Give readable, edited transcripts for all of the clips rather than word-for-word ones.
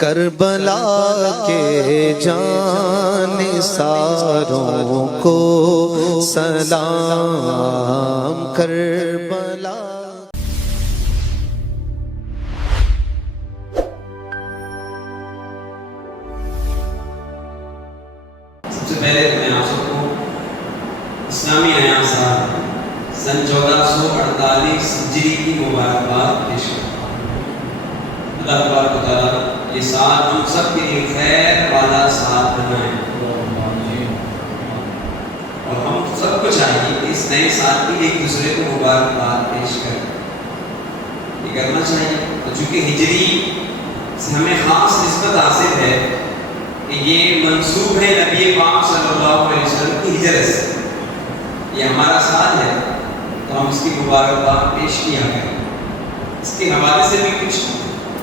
کربلا کے جانثاروں کو سلام کربلا. سب سے پہلے میں آپ سب کو اسلامی نیا سال سن 1448 ہجری کی مبارکباد پیش کرتا ہوں. اللہ تبارک و تعالیٰ یہ سال ہم سب کے لیے خیر والا سال بنائے، اور ہم سب کو چاہیے کہ اس نئے سال کی ایک دوسرے کو مبارکباد پیش کریں. یہ کرنا چاہیے. اور چونکہ ہجری سے ہمیں خاص نسبت حاصل ہے کہ یہ منسوب ہے نبی پاک صلی اللہ علیہ وسلم کی ہجرت سے، یہ ہمارا سال ہے تو ہم اس کی مبارکباد پیش کیا کریں. اس کے حوالے سے بھی کچھ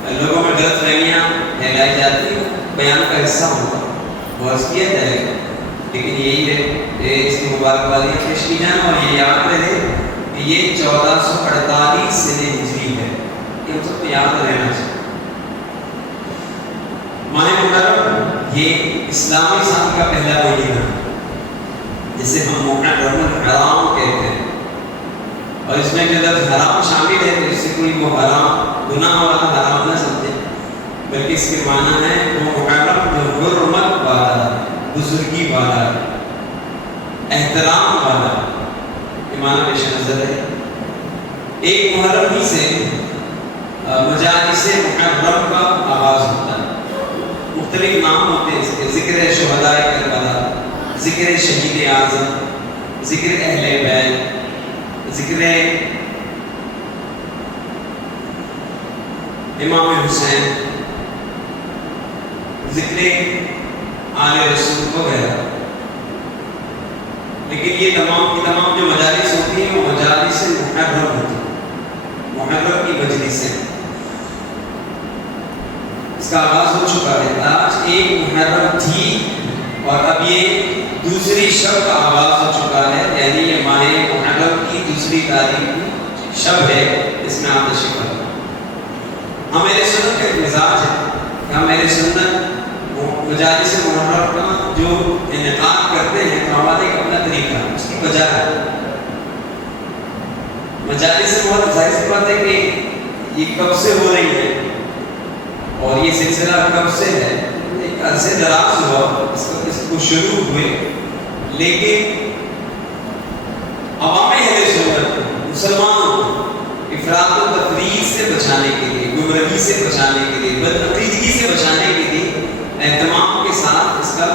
لوگوں میں غلط فہمیاں پھیلائی جاتی ہیں، بیان کا حصہ ہوگا، غور کیا جائے گا، لیکن یہی ہے کہ اس کی مبارکبادیاں پیش کی جائیں. اور یہ یاد رہے کہ یہ 1448 سنہ ہجری ہے، یہ ہم سب کو یاد رہنا چاہیے. ماہ محرم یہ اسلامی سال کا پہلا مہینہ ہے جسے ہم محرم الحرام کہتے ہیں، اور اس میں جو لفظ حرام شامل ہے تو اس سے کوئی وہ حرام گناہ والا حرام نہ سمجھے، بلکہ اس کے معنی ہے وہ محرم جو حرمت والا، بزرگی والا، احترام والا، یہ معنی پیش نظر ہے. ایک محرم ہی سے مجالس محرم کا آغاز ہوتا ہے. مختلف نام ہوتے ہیں اس کے، ذکر شہداء کربلا، ذکر شہید اعظم، ذکر اہل بیت، ذکر امام حسین، ذکر آل رسول وغیرہ. لیکن یہ تمام کی تمام جو مجالس ہوتی ہیں وہ مجالس محرم ہوتی ہیں، محرم کی مجلس سے اس کا آغاز ہو چکا ہے. آج ایک محرم تھی اور اب یہ دوسری شب کا آغاز ہو چکا ہے، یعنی یہ ماہ محرم کی دوسری تاریخ کی شب ہے، اس میں آپ تشریف لائیں. ہم اہل سنت کا مزاج ہے کہ ہم اہل سنت مجالس محرم کا جو انعقاد کرتے ہیں تو ہمارا ایک اپنا طریقہ ہے، اس کی وجہ ہے. مجالس محرم ظاہر سی بات ہے کہ یہ کب سے ہو رہی ہے اور یہ سلسلہ کب سے ہے، ایک عرصے دراز ہوا اس کو شروع ہوئے، لیکن عوام اہل سنت مسلمانوں کو افراط و تفریط سے بچانے کے لیے، گمراہی سے بچانے کے لیے، بدعقیدگی سے بچانے کے لیے اہتمام کے ساتھ اس کا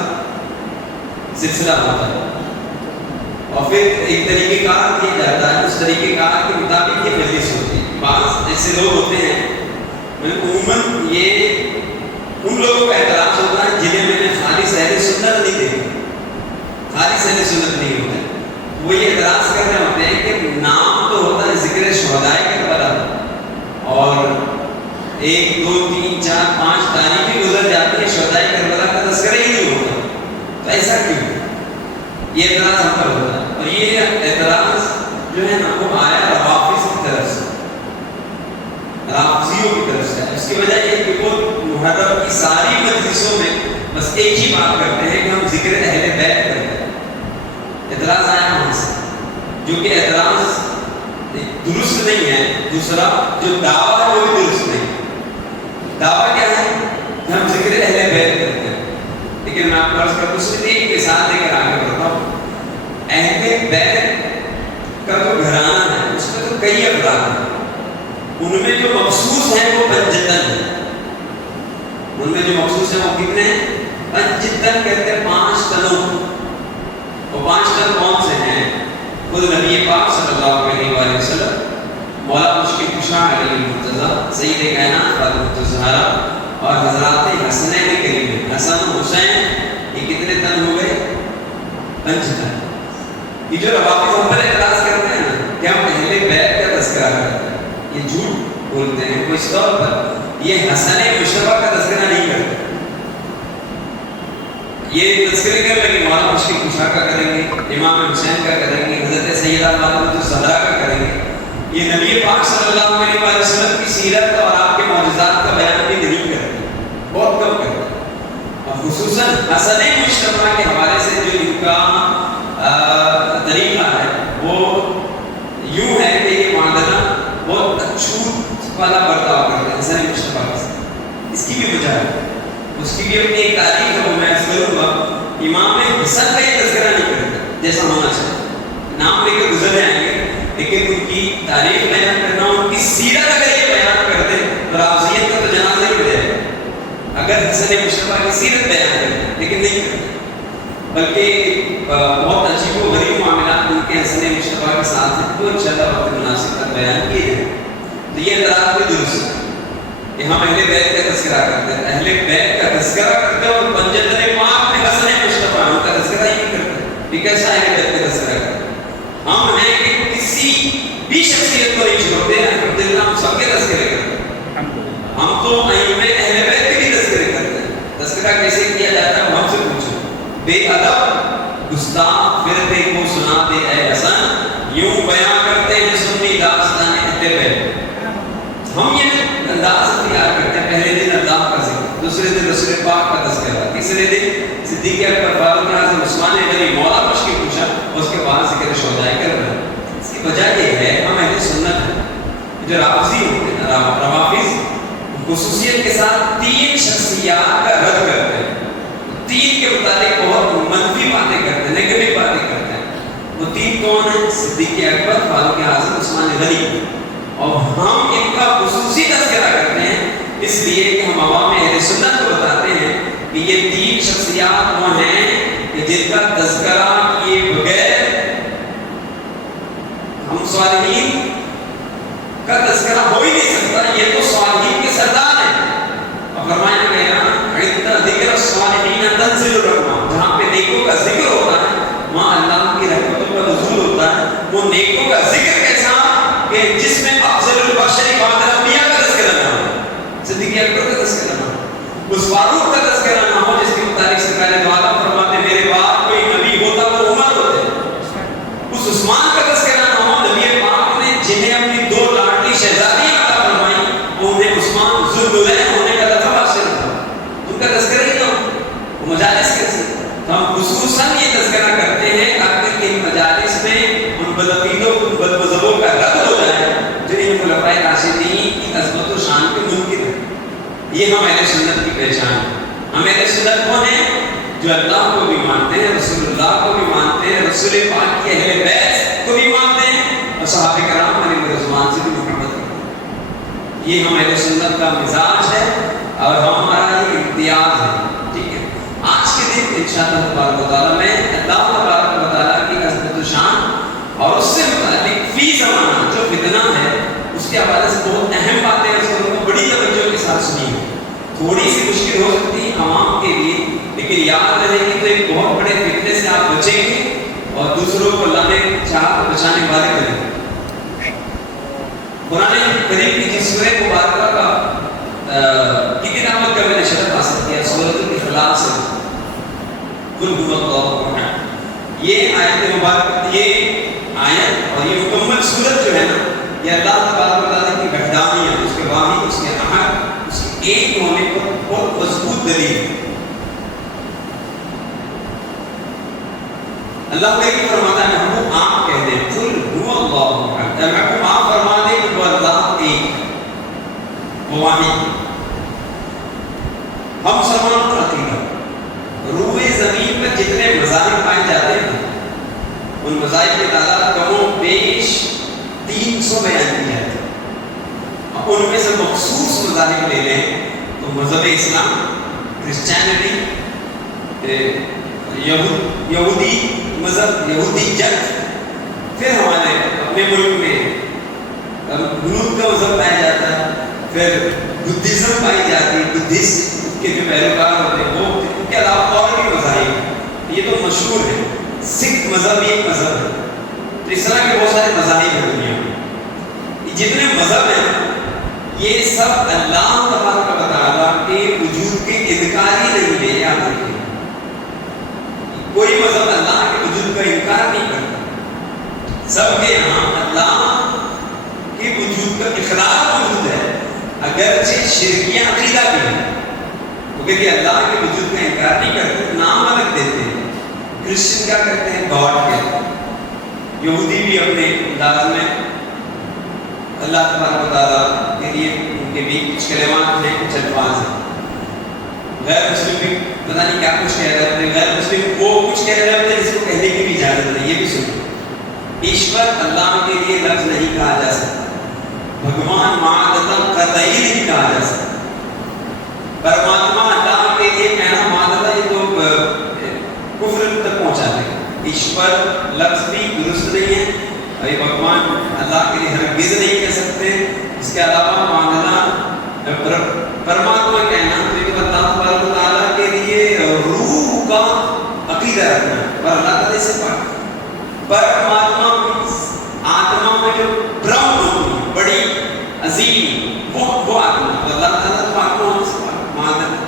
سلسلہ ہوتا ہے. اور پھر ایک طریقہ کار دیا جاتا ہے، اس طریقہ کار کے مطابق یہ مجلس ہوتی ہے. بعض ایسے لوگ ہوتے ہیں، عموماً یہ ان لوگوں کا اعتراض ہوتا ہے جنہیں میں نے خالص اہل سنت نہیں دیکھا، خالص اہل سنت نہیں ہوتا ہے. وہ یہ اعتراض کر رہے ہوتے ہیں کہ نام تو ہوتا ہے ذکر شہداء کربلا، اور 1 2 3 4 5 تاریخیں گزر جاتی ہیں، شہداء کربلا کا تذکرہ ہی نہیں ہوتا. تو ایسا کیوں؟ یہ اعتراض ہم پر ہوتا ہے. اور یہ اعتراض جو ہے نا وہ آیا روافض کی طرف سے، رافضیوں کی طرف سے. اس کی وجہ یہ کہ وہ محرم کی ساری مجلسوں میں بس ایک ہی بات کرتے ہیں کہ ہم ذکر اہل بیت کرتے ہیں. اعتراض آیا وہاں سے، جو کہ اعتراض درست نہیں ہے. دوسرا جو دعویٰ ہے وہ بھی درست نہیں. دعویٰ کیا ہے کہ ہم ذکر اہل بیت کرتے ہیں، لیکن میں آپ کو عرض کرتا ہوں اس میں ایک مثال دے کر آگے بڑھتا ہوں. اہل بیت کا جو گھرانہ ہے اس میں تو کئی افراد ہیں، ان میں جو مخصوص ہیں وہ پنجتن ہیں. ان میں جو مخصوص ہیں وہ کتنے ہیں؟ پنجتن کہتے ہیں 5 تنوں. وہ 5 تن کون سے ہیں؟ خود نبی پاک صلی اللہ علیہ وآلہ وسلم، مولا مشکل کشا علی المرتضیٰ، سید کائنات فاطمہ الزہرا، اور حضرات حسنین کریم حسن و حسین. یہ کتنے تن ہو گئے؟ 5 تن. یہ جو روافض ہم پر اعتراض کرتے ہیں نا کہ ہم اہل بیت کا تذکرہ کرتے ہیں، یہ جھوٹ بولتے ہیں. وہ اس طور پر یہ حسن مشتبہ کا تذکرہ نہیں کرتے. یہ تذکرے کر لیں گے مولانا مشکل کشا کا کریں گے، امام حسین کا کریں گے، حضرت سیدہ فاطمہ الزہرا کا کریں گے. یہ نبی پاک صلی اللہ علیہ وسلم کی سیرت اور آپ کے معجزات کا بیان بھی نہیں کرتے. بہت خصوصاً حسن مشتبہ کے حوالے سے جو ان کا طریقہ ہے وہ یوں ہے کہ یہ معادلہ بہت چھوٹ والا برتاؤ کرتے ہیں حسن مشتبہ کے ساتھ. اس کی بھی وجہ ہے, اس کی بھی اپنی ایک تاریخ ہے, وہ میں ضرور ہوا. امام حسن کا یہ تذکرہ نہیں کرتا جیسا ہونا چاہیے, نام لے کے گزر جائیں گے, لیکن ان کی تاریخ بیان کرنا, ان کی سیرت اگر یہ بیان کر دیں تو رافضیت کا تو جنازہ ہی بدلے اگر حسن مشتبہ کی سیرت بیان کریں, لیکن نہیں کرتے. بلکہ بہت عجیب و غریب معاملات ان کے حسن مشتبہ کے ساتھ ہیں, تو انشاءاللہ وقت مناسب تک بیان کیے جائیں. تو یہ اعتراض بھی درست ہے کہ ہم اہل بیت کا تذکرہ کرتے ہیں, اہل بیت کا تذکرہ کرتے ہیں اور پنجتن پاک میں حسن مشتبہ ان کا تذکرہ ہی نہیں کرتے. یہ کیسا اہل بیت کا تذکرہ کرتے ہیں؟ ہم ہیں کہ کسی بھی شخصیت کو نہیں چھوڑتے ہیں, الحمدللہ ہم سب کے تذکرے کرتے ہیں. ہم تو ائمہ اہل بیت کے بھی تذکرے کرتے ہیں. تذکرہ کیسے کیا جاتا ہے ہم سے پوچھو. بے ادب گستاخ فرقے کو سنا دے اے حسن, یوں بیان کرتے ہیں سنی داستان اہل بیت. ہم یہ انداز اختیار کرتے ہیں, پہلے دن اللہ کا ذکر, دوسرے دن رسول پاک کا تذکرہ, تیسرے دن صدیق اکبر فاروق اعظم عثمان غنی مولا بخش کی پوچھا, اس کے بعد ذکر شہداء کر رہے ہیں. اس کی وجہ یہ ہے ہم اہل سنت ہیں. جو رافضی ہوتے ہیں, روافض خصوصیت کے ساتھ تین شخصیات کا رد کرتے ہیں, تین کے متعلق بہت منفی باتیں کرتے ہیں, نیگیٹو باتیں کرتے ہیں. وہ تین کون ہیں؟ صدیق اکبر, فاروق اعظم, عثمان غنی. اور ہم ان کا خصوصی تذکرہ کرتے ہیں اس لیے کہ ہم عوام اہل سنت کو بتاتے ہیں کہ یہ تین شخصیات وہ ہیں کہ جن کا تذکرہ کیے بغیر ہم صالحین کا تذکرہ ہو ہی نہیں سکتا. یہ تو صالحین کے سردار ہیں. اور فرمایا گیا عند ذکر الصالحین تنزل الرحمہ, جہاں پہ نیکوں کا ذکر ہوتا ہے وہاں اللہ کی رحمتوں کا نزول ہوتا ہے. وہ نیکوں کا ذکر کیسا کہ جس میں افضل البشر بعد الانبیاء کا تذکرہ نہ ہو, صدیق اکبر کا تذکرہ نہ ہو, اس فاروق کا تذکرہ نہ ہو جس کے متعلق سرکار دو عالم فرماتے میرے بعد کوئی نبی ہوتا وہ عمر ہوتے, اس عثمان کا تذکرہ نہ ہو. نبی پاک نے جنہیں اپنی دو لاڈلی شہزادیاں عطا فرمائیں انہیں عثمان ذوالنورین ہونے کا لقب حاصل تھا, ان کا تذکرہ ہی نہ ہو, وہ مجالس کیسے. ہم خصوصاً یہ تذکرہ کرتے ہیں تاکہ ان مجالس میں ان بدعقیدوں ان بدمذہبوں کا رد ہو جائے جو ان خلفائے راشدین کی عظمت و شان کے منکر ہیں. یہ ہم اہل سنت کی پہچان ہے. ہم اہل سنت کون ہیں؟ جو اللہ کو بھی مانتے ہیں, رسول اللہ کو بھی مانتے ہیں, رسول پاک کی اہل بیت کو بھی مانتے ہیں, اور صحابہ کرام علیہ رضوان سے بھی محبت کرتے ہیں. یہ ہم اہل سنت کا مزاج ہے اور ہمارا یہ امتیاز ہے. ٹھیک ہے, آج کے دن انشاءاللہ تبارک و تعالیٰ میں اللہ تبارک و تعالیٰ کی عظمت و شان اور اس سے متعلق فی زمانہ جو فتنہ ہے اس کے حوالے سے بہت اہم باتیں ہیں, اس کو بڑی توجہ کے ساتھ سنی ہے. تھوڑی سی مشکل ہو سکتی ہے عوام کے لیے, لیکن یاد رہے گی تو ایک بہت بڑے فتنے سے آپ بچیں گے اور دوسروں کو اللہ نے چاہ بچانے والے کریں گے. قرآن کریم کی جس سورہ مبارکہ کا کی تلاوت کا میں نے شرف حاصل کیا, سورۃ الاخلاص سے قل هو اللہ احد. یہ آیت مبارک, یہ آیت اور یہ مکمل سورت جو ہے نا, یہ اللہ تبارک و تعالیٰ کی وحدانیت, اس کے واحد, اس کے احد, اس کے ایک ہونے پر بہت مضبوط دلیل ہے. اللہ کریم فرماتا ہے محبوب آپ کہہ دیں قل هو اللہ احد, محبوب آپ فرما دیں کہ وہ اللہ ایک ہے, وہ واحد. ہم مسلمانوں کا عقیدہ روئے زمین پر جتنے مذاہب پائے جاتے ہیں ان مذاہب کی تعداد کم و بیش 300 بیان کی جاتی ہے. ان میں سے مخصوص مذاہب لے لیں تو مذہب اسلام, کرسچینٹی, یہودی مذہب, یہودیت, پھر ہمارے اپنے ملک میں ہنود کا مذہب پایا جاتا ہے, پھر بدھزم پائی جاتی ہے, بدھسٹ کے جو پیروکار ہوتے ہیں وہ, ان کے علاوہ اور بھی مذاہب یہ تو مشہور ہے. سکھ مذہب ایک مذہب ہے, تو اس طرح کے بہت سارے مذاہب ہیں دنیا میں. جتنے مذہب ہیں یہ سب اللہ تبارک و تعالیٰ کے وجود کے انکار ہی نہیں ہے. یاد رکھیں کوئی مذہب اللہ کے وجود کا انکار نہیں کرتا, سب کے یہاں اللہ کے وجود کا اقرار موجود ہے, اگرچہ شرکیہ عقیدہ بھی ہے. کہ اللہ کے وجود کا انکار نہیں کرتے، نام الگ دیتے ہیں. کرسچن کیا کہتے ہیں؟ گاڈ کہتے ہیں. یہودی بھی اپنے انداز میں اللہ تبارک و تعالیٰ کے لیے ان کے بھی کچھ کلمات ہیں، کچھ الفاظ ہیں. غیر مسلم بھی پتہ نہیں کیا کچھ کہہ رہے ہیں، غیر مسلم وہ کچھ کہہ رہے ہوتے ہیں جس کو کہنے کی بھی اجازت نہیں. یہ بھی سنو، ایشور اللہ کے لیے لفظ نہیں کہا جا سکتا، بھگوان معاذ اللہ قطعی نہیں کہا جا سکتا. پرماتما اللہ کے لیے کہنا معاذ اللہ یہ تو کفر تک پہنچا دے گا. ایشور لفظ بھی درست نہیں ہے، ابھی بھگوان اللہ کے لیے ہرگز نہیں کہہ سکتے. اس کے علاوہ معاذ اللہ پرماتما کہنا تو اللہ تبارک و تعالیٰ کے لیے روح کا عقیدہ رکھنا پر اللہ تعالیٰ سے پاک. پرماتما آتما میں جو برہم ہوتی ہے بڑی عظیم وہ آتما، اللہ تعالیٰ تو آتما ہم سے معاذ اللہ.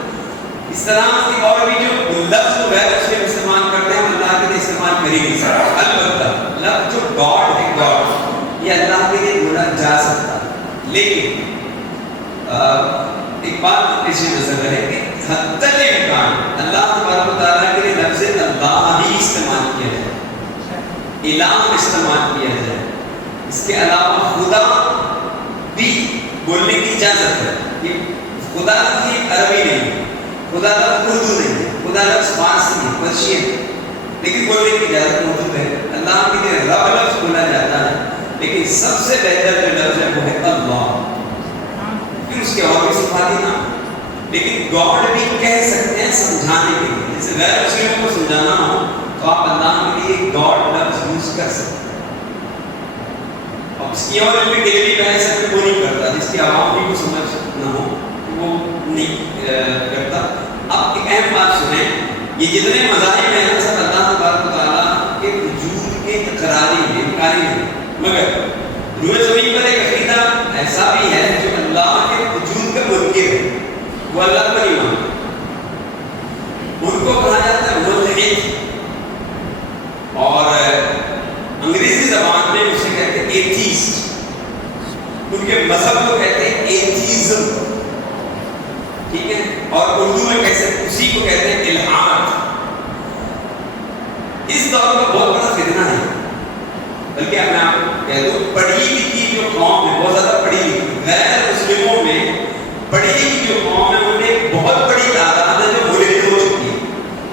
اس طرح کی اور بھی جو لفظ غیر مسلم استعمال کرتے ہیں ہم اللہ کے لیے استعمال کر ہی نہیں سکتے. البتہ لفظ جو گاڈ ہے، گاڈ یہ اللہ کے لیے بولا جا سکتا ہے. لیکن ایک بات پیش نظر رہے کہ حتی الامکان اللہ تبارک و تعالیٰ کے لیے لفظ اللہ ہی استعمال کیا جائے، الہ استعمال کیا جائے. اس کے علاوہ خدا بھی بولنے کی اجازت ہے. یہ خدا لفظ عربی نہیں ہے، خدا لفظ اردو نہیں ہے، خدا لفظ فارسی ہے، پرشین، لیکن بولنے کی اجازت موجود ہے. اللہ کے لیے رب لفظ بولا جاتا ہے، لیکن سب سے بہتر جو لفظ ہے وہ ہے اللہ. پھر اس کے اور بھی صفاتی نام، لیکن گاڈ بھی کہہ سکتے ہیں سمجھانے کے لیے. جیسے غیر مسلموں کو سمجھانا ہو تو آپ اللہ کے لیے گاڈ لفظ یوز کر سکتے ہیں. اب اس کی اور بھی ڈیلی بحث ہے وہ نہیں کرتا، جس کی عوام بھی کو سمجھ نہ ہو وہ نہیں کرتا. اب ایک اہم بات سنیں، یہ جتنے مذاہب ہیں سب اللہ تبارک و تعالیٰ کے وجود کے اقراری ہیں، انکاری ہیں. مگر روئے زمین پر ایک عقیدہ ایسا بھی ہے جو اللہ کے وجود کا منکر ہے، وہ اللہ پر نہیں مانتا. ان کو کہا جاتا ہے ملحد، اور انگریزی زبان میں اسے کہتے ہیں ایتھیسٹ. ان کے مذہب کو کہتے ہیں ایتھیزم، ٹھیک ہے. اور اردو میں اسی کو کہتے ہیں الحاد. اس دور کا بہت بڑا فتنہ ہے، بلکہ میں آپ کو کہہ دوں پڑھی لکھی جو قوم ہے بہت زیادہ پڑھی لکھی، غیر مسلموں میں پڑھی لکھی جو قوم ہے ان میں بہت بڑی تعداد ہے جو ملحد ہو چکی ہے.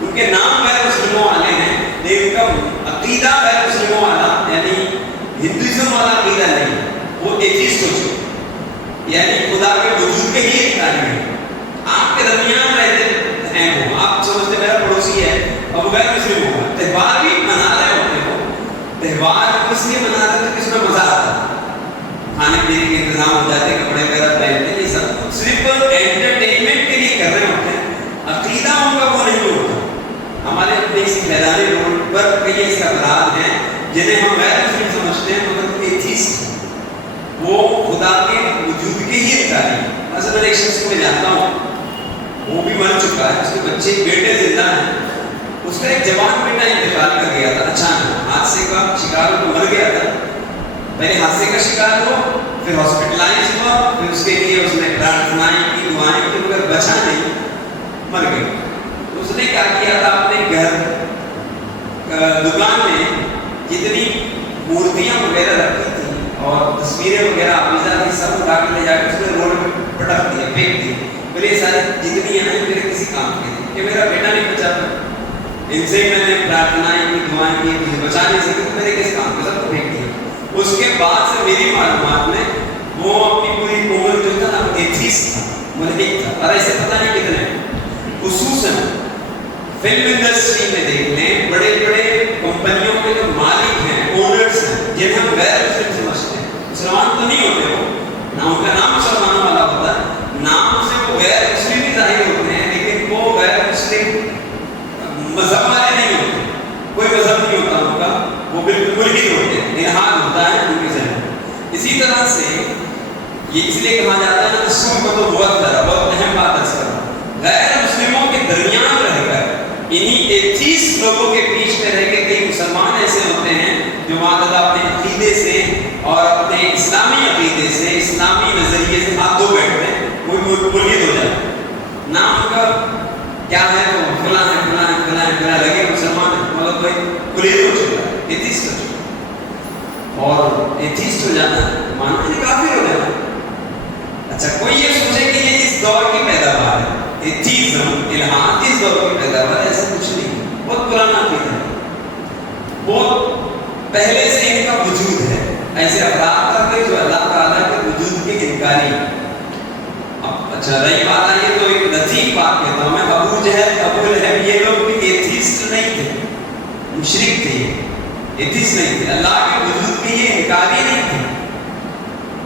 ان کے نام غیر مسلموں والے ہیں لیکن ان کا عقیدہ غیر مسلموں والا یعنی ہندوازم والا عقیدہ نہیں، وہ ایتھیسٹ ہو چکے، یعنی خدا کے وجود کے ہی انکاری ہے. آپ کے درمیان رہتے ہیں وہ، آپ سمجھتے میرا پڑوسی ہے اور وہ غیر مسلم ہوگا. تہوار بھی منا رہے ہوتے ہو، تہوار اس لیے منا رہے تھے کہ اس میں مزہ آتا ہے، کھانے پینے کے انتظام ہو جاتے ہیں، کپڑے وغیرہ پہنتے ہیں، یہ سب صرف انٹرٹینمنٹ کے لیے کر رہے ہوتے ہیں. عقیدہ ان کا وہ نہیں ہوتا. ہمارے اپنے اس میدانی روڈ پر کئی ایسے افراد ہیں جنہیں ہم غیر مسلم سمجھتے ہیں مگر ایتھیسٹ، وہ خدا کے وجود کے ہی انکاری ہیں. مثلا ایک شخص کو میں جانتا ہوں، وہ بھی مر چکا ہے، اس کے بچے بیٹے زندہ ہیں. اس کا ایک جوان بیٹا انتقال کر گیا تھا، اچانک حادثے کا شکار ہو مر گیا تھا. پہلے حادثے کا شکار ہو، پھر ہاسپٹلائز ہوا، پھر اس کے لیے اس نے پرارتھنائیں کی، دعائیں کی، مگر بچا نہیں، مر گیا. اس نے کیا کیا تھا، اپنے گھر دکان میں جتنی مورتیاں وغیرہ رکھی تھیں اور تصویریں وغیرہ حافظہ تھی سب اٹھا کے لے جا کے اس نے روڈ پہ پٹک دیا، پھینک دیا. پھر یہ ساری جتنی ہیں میرے کسی کام کے لیے کہ میرا بیٹا نہیں بچا تھا، ان سے میں نے پرارتھنائیں کی، دعائیں کی، مجھے بچا نہیں سکے، میرے کس کام کے سب کو پھینک دیا. اس کے بعد سے میری معلومات میں وہ اپنی پوری عمر جو تھا نا ایتھیسٹ تھا، ملحد تھا. اور ایسے پتہ نہیں کتنے، خصوصاً فلم انڈسٹری میں دیکھ لیں، بڑے بڑے کمپنیوں کے جو مالک ہیں، اونرز ہیں، جنہیں ہم غیر مسلم سمجھتے ہیں، مسلمان تو نہیں ہوتے وہ، نہ ان کا نام مسلمانوں والا ہوتا ہے، نام سے وہ غیر مسلم ہی ظاہر ہوتے ہیں، لیکن وہ غیر مسلم مذہب والے نہیں ہوتے، کوئی مذہب نہیں ہوتا ان کا، وہ بالکل ملحد ہوتے ہیں، الحاد ہوتا ہے ان کے ذہن. اسی طرح سے یہ اس لیے کہا جاتا ہے کہ سن کو تو بہت اہم بات ہے. غیر مسلموں کے درمیان رہ کر انہی ایتھیسٹ لوگوں کے بیچ میں رہ کے کئی مسلمان ایسے ہوتے ہیں جو معتدہ اپنے عقیدے سے اور اپنے اسلامی عقیدے سے، اسلامی نظریے سے ہاتھ دھو بیٹھتے ہیں، وہ ملحد ہو جاتے ہیں. نام کا کیا ہے تو سیکولر ہو چکا ہے, ایتھیسٹ ہو چکا ہے. اور ایتھیسٹ ہو جانا ماننا ہے کافر ہو جانا. اچھا کوئی یہ سوچے کہ یہ اس دور کی پیداوار ہے, ایتھیزم الہاد اس دور کی پیداوار ہے, ایسا کچھ نہیں. بہت پرانا عقیدہ ہے, بہت پہلے سے ان کا وجود ہے. ایسے افراد کا کہ جو اللہ تعالیٰ کے وجود کے انکاری. اچھا رہی بات آئی تو ایک لطیف بات کہتا ہوں میں, ابو جہل ابو لہب یہ لوگ بھی ایتھیسٹ نہیں تھے, مشرک تھے, ایتھیسٹ نہیں تھے, اللہ کے وجود کے یہ انکاری نہیں تھے.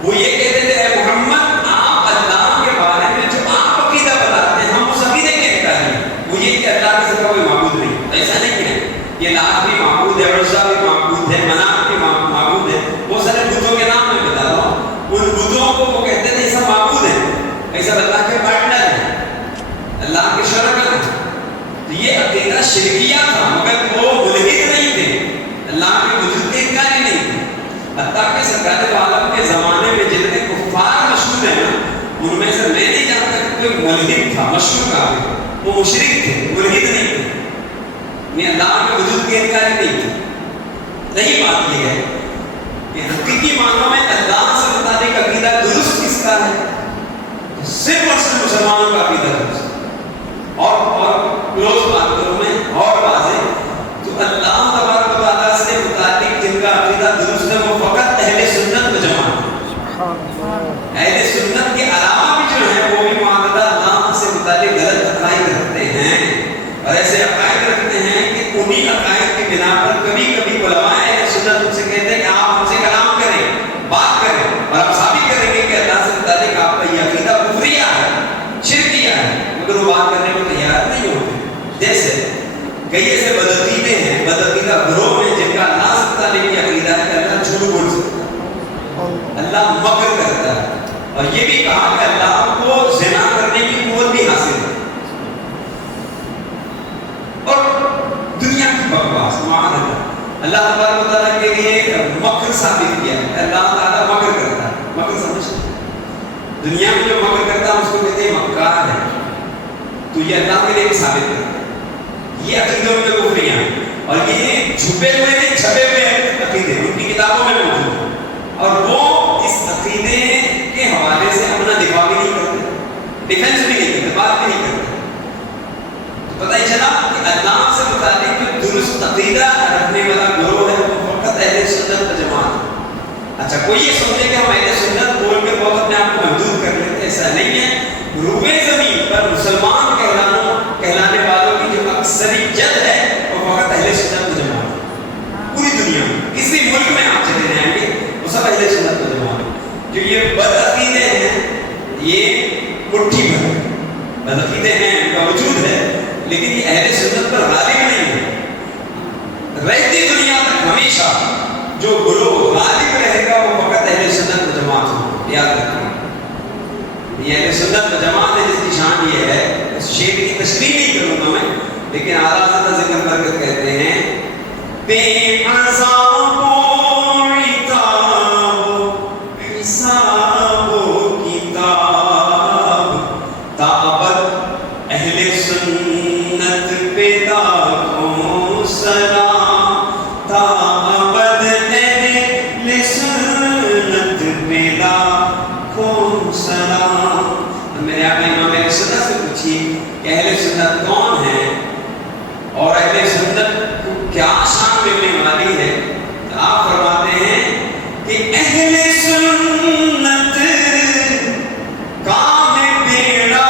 وہ یہ کہتے تھے اے محمد آپ اللہ کے بارے میں جو آپ عقیدہ بتاتے ہیں ہم اس عقیدے کے انکاری ہیں. وہ یہ کہ اللہ کے سوا کوئی معبود نہیں. ایسا نہیں ہے, یہ لات بھی معبود ہے, عزا بھی معبود ہے, منات بھی معبود ہے. وہ سارے بتوں کے نام میں بتا رہا ہوں. ان بتوں کو وہ کہتے تھے یہ سب معبود ہیں, ایسا اللہ کے پارٹنر ہیں, اللہ کے شرکا ہیں. تو یہ عقیدہ شرکیہ تھا, مگر وہ ملحد نہیں تھے, اللہ کے وجود کے انکاری نہیں تھے. حتیٰ کہ سرکار دو عالم کے زمانے میں جتنے کفار مشہور ہیں نا, ان میں سے میں نہیں جانتا کہ کوئی ملحد تھا مشہور کافر. وہ مشرک تھے, ملحد نہیں تھے, یہ اللہ کے وجود کے انکاری نہیں تھے. نہیں بات یہ ہے کہ حقیقی معنوں میں اللہ سے متعلق عقیدہ درست کس کا ہے, صرف اور صرف مسلمانوں کا عقیدہ درست. اور کلوز بات کروں میں اور واضح, تو اللہ تبارک و تعالیٰ سے متعلق جن کا عقیدہ درست ہے وہ فقط اہل سنت و جماعت. اہل سنت کے علاوہ بھی جو ہے وہ بھی معاہدہ اللہ سے متعلق غلط عقائد رکھتے ہیں, اور ایسے عقائد رکھتے ہیں کہ انہی عقائد کی بنا پر کبھی کبھی علماء اہل سنت ان سے کہتے ہیں کہ آپ ہم سے کلام کریں, بات کریں, اور آپ ثابت کریں گے کہ اللہ سے متعلق آپ کا یہ عقیدہ کفریہ ہے, شرکیہ ہے, مگر وہ بات کرنے کو تیار نہیں ہوتے. جیسے کئی ایسے بدعقیدے ہیں, بدعقیدہ گروہ میں جن کا اللہ سے متعلق یہ عقیدہ ہے کہ اللہ جھوٹ بول سکتا ہے, اللہ مکر کرتا ہے, اور یہ بھی کہا کہ اللہ کو زنا کرنے کی قوت بھی حاصل ہے. اور دنیا کی بکواس معاذ اللہ تبارک و تعالیٰ کے لیے مکر ثابت کیا ہے. اللہ تعالیٰ مکر کرتا ہے, مکر سمجھتے دنیا میں جو مکر کرتا ہے اس کو کہتے ہیں مکار ہے. تو یہ اللہ کے لیے بھی ثابت کرتا ہے. یہ عقیدوں میں کفریاں ہیں, اور یہ چھپے ہوئے نہیں چھپے ہوئے عقیدے ان کی کتابوں میں موجود ہیں, اور وہ اس عقیدے کے حوالے سے اپنا دفاع بھی نہیں کرتے, ڈیفینس بھی نہیں کرتے, بات بھی نہیں کرتے. پتہ ہی چلا کہ اللہ سے متعلق جو درست عقیدہ رکھنے والا گروہ ہے وہ فقط اہل سنت و جماعت. اچھا کوئی یہ سمجھے کہ ہم اہل سنت بول کے بہت اپنے آپ کو محدود کر لیتے, ایسا نہیں ہے. روئے زمین پر مسلمان کہلانے والوں کی جو اکثریت ہے وہ فقط اہل سنت و جماعت. پوری دنیا میں کسی ملک میں آپ چلے جائیں گے وہ سب اہل سنت و جماعت. جو یہ بدعقیدے ہیں یہ مٹھی بھر بدعقیدے ہیں, ان کا وجود ہے, لیکن یہ اہل سنت پر غالب نہیں ہے. رہتی دنیا تک ہمیشہ جو گروہ غالب رہے گا وہ فقط اہل سنت و جماعت ہو, یاد رکھیں. یہ اہل سنت و جماعت ہے جس کی شان یہ ہے, اس شیخ کی تشریح نہیں کروں گا میں, لیکن اعلیٰ حضرت ذکر برکت کہتے ہیں بے عذاب و عتاب حساب و کتاب تابت اہل سنت پیدا کو سلام, تابت اہل سنت پیدا کو سلام. میرے آپ امام اہل سنت سے پوچھیے کہ اہل سنت کون ہے اور اہل سنت کو کیا شان ملنے والی ہے, تو آپ فرماتے ہیں کہ اہل سنت کام بیڑا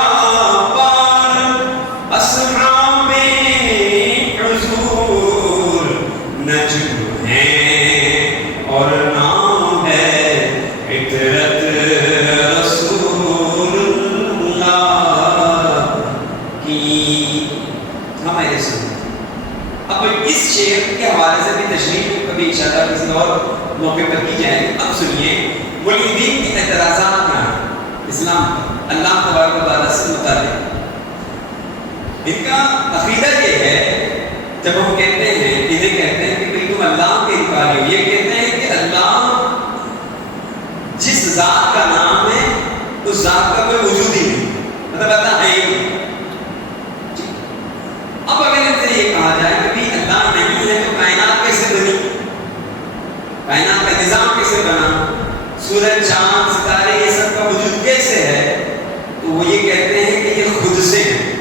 پار اصحاب حضور نجم ہیں اور نام ہے عطرت رسول اللہ کی. ہم اہل سنت. اب اس شعر کے حوالے سے بھی تشریح کبھی انشاءاللہ کسی اور موقع پر کی جائے. اب سنیے ملحدین کے اعتراضات کیا ہیں اسلام پر, اللہ تبارک و تعالیٰ سے متعلق. ان کا عقیدہ یہ ہے, جب ہم کہتے ہیں انہیں کہتے ہیں کہ تم اللہ کے انکاری ہو, یہ کہتے ہیں کہ اللہ جس ذات کا نام ہے اس ذات کا کوئی وجود ہی نہیں, مطلب اللہ ہے ہی نہیں. اب اگر ان سے یہ کہا جائے کہ اللہ نہیں ہے تو کائنات کائنات کا نظام کیسے بنا، سورج چاند ستارے یہ سب کا وجود کیسے ہے، تو وہ یہ کہتے ہیں کہ یہ خود سے ہے،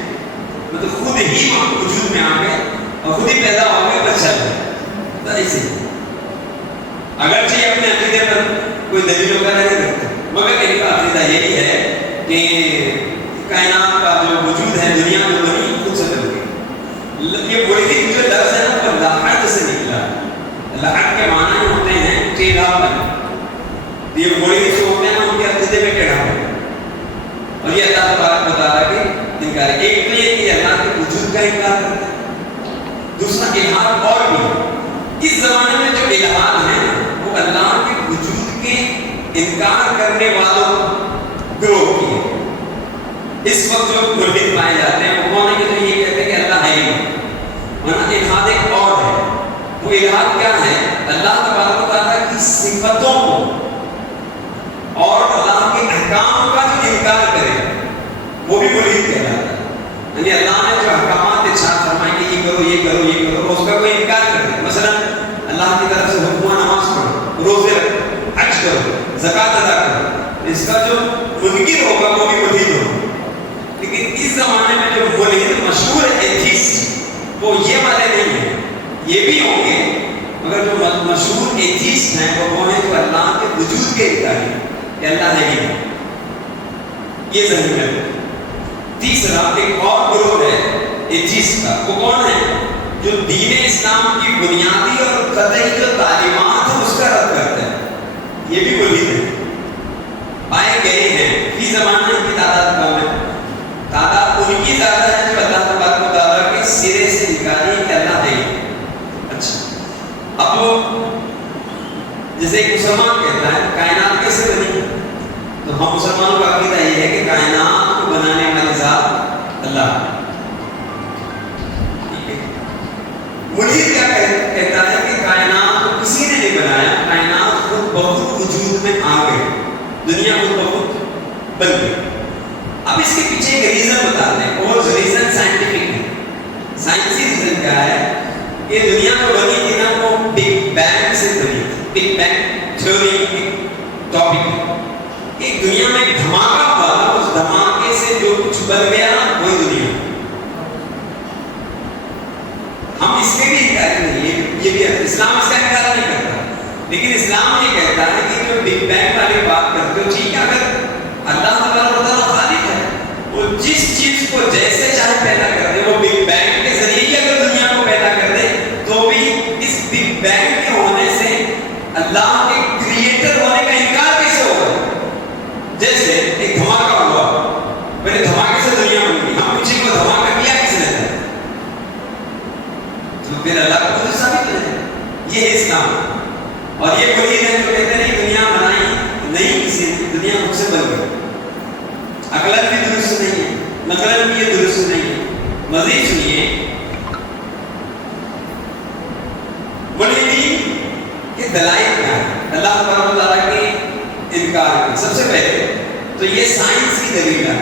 مطلب خود ہی وجود میں آ گئے اور خود ہی پیدا ہو گئے، بس چل گئے. تو ایسے اگرچہ اپنے عقیدے پر کوئی دلیل وغیرہ نہیں رکھتے، مگر ان کا عقیدہ یہی ہے کہ کائنات کا جو وجود ہے، دنیا جو بنی خود سے بن گئی. یہ بڑی دن جو لفظ ہے نا وہ لحد سے نکلا. لحد کے معنی ہوتے ہیں ٹیڑھا پن. یہ بڑی دن جو ہوتے ہیں نا ان کے عقیدے میں ٹیڑھا پن، اور یہ اللہ تبارک بتا رہا ہے کہ انکار ہے. ایک تو یہ کہ اللہ کے وجود کا انکار کرتا ہے، دوسرا الہاد اور بھی ہے. اس زمانے میں جو الہاد ہیں وہ اللہ کے وجود کے انکار کرنے والوں گروہ کی ہے. اس وقت جو ملحد پائے جاتے ہیں وہ کون ہے کہ جو یہ کہتے ہیں کہ اللہ ہے ہی نہیں، ورنہ الہاد ایک اور ہے. وہ الہاد کیا ہے؟ اللہ تبارک و تعالیٰ کی صفتوں کو اور اللہ کے احکام کا جو انکار کرے وہ بھی ملحد کہلاتا ہے. یعنی اللہ نے جو احکامات ارشاد فرمائے کہ یہ کرو یہ کرو یہ کرو، اس کا کوئی انکار کر دے. مثلا اللہ کی طرف سے حکم نماز پڑھو، روزے رکھو، حج کرو، زکوٰۃ ادا کرو، اس کا جو منکر ہوگا وہ بھی ملحد ہوگا. لیکن اس زمانے میں جو ملحد مشہور ایتھیسٹ وہ یہ والے نہیں ہیں، یہ بھی ہوں گے، مگر جو مشہور ایتھیسٹ ہیں وہ کون ہیں؟ جو اللہ کے وجود کے انکاری کہ اللہ ہے ہی نہیں. یہ ذہن میں. تیسرا ایک اور گروہ ہے ایتھیسٹ کا، وہ کون ہے؟ جو دین اسلام کی بنیادی اور قطعی جو تعلیمات ہیں اس کا رد کرتے ہیں. یہ بھی ملحد ہے، پائے گئے ہیں. فی زمانہ ان کی تعداد کم ہے، تعداد ان کی زیادہ ہے جو اللہ تبارک و تعالیٰ کے سرے سے انکاری کہ اللہ ہے. اچھا، اب جیسے ایک مسلمان کہتا ہے کائنات کیسے بنی، تو ہم مسلمانوں کا عقیدہ یہ ہے کہ کائنات کو بنانے والی ذات اللہ ہے. ملحد کیا کہتا ہے کہ کائنات کو کسی نے نہیں بنایا، کائنات خود بخود وجود میں آ گئی، دنیا خود بخود بن گئی. اب اس کے پیچھے ایک ریزن بتاتے ہیں، اور ریزن سائنٹیفک ہے. سائنسی ریزن کیا ہے کہ دنیا جو بنی تھی نا وہ بگ بینگ سے بنی تھی. بگ بینگ تھیوری ایک ٹاپک ہے. ایک دنیا میں ایک دھماکہ ہوا، اس دھماکے سے جو کچھ بن گیا وہی دنیا. ہم اس کے بھی انکار نہیں، یہ بھی اسلام اس کا انکار نہیں کرتا، لیکن اسلام یہ کہتا ہے کہ جو بگ بینگ والی بات کرتے ہو، ٹھیک ہے، اگر اللہ تبارک و تعالیٰ خالق ہے، وہ جس چیز کو جیسے چاہے پیدا کر دے، وہ بگ بینگ کے ذریعے ہی اگر دنیا کو پیدا کر دے تو بھی اس بگ بینگ کے ہونے سے اللہ کے کریٹر ہونے کا انکار کیسے ہوگا؟ جیسے ایک دھماکہ ہوا، پہلے دھماکے سے دنیا بن گئی، ہم پیچھے کو دھماکہ کیا کس نے تھا؟ تو پھر اللہ کو خود ثابت ہے. یہ ہے اسلام. اور یہ کوئی ہے جو کہتے ہیں دنیا بنائی نہیں کسی نے، دنیا خود سے بن گئی. عقلاً بھی درست نہیں ہے، نقلاً بھی یہ درست نہیں ہے. مزید سنیے ملحدین کے دلائل کیا ہے اللہ تبارک و تعالیٰ کے انکار کی. سب سے پہلے تو یہ سائنس کی دلیل ہے.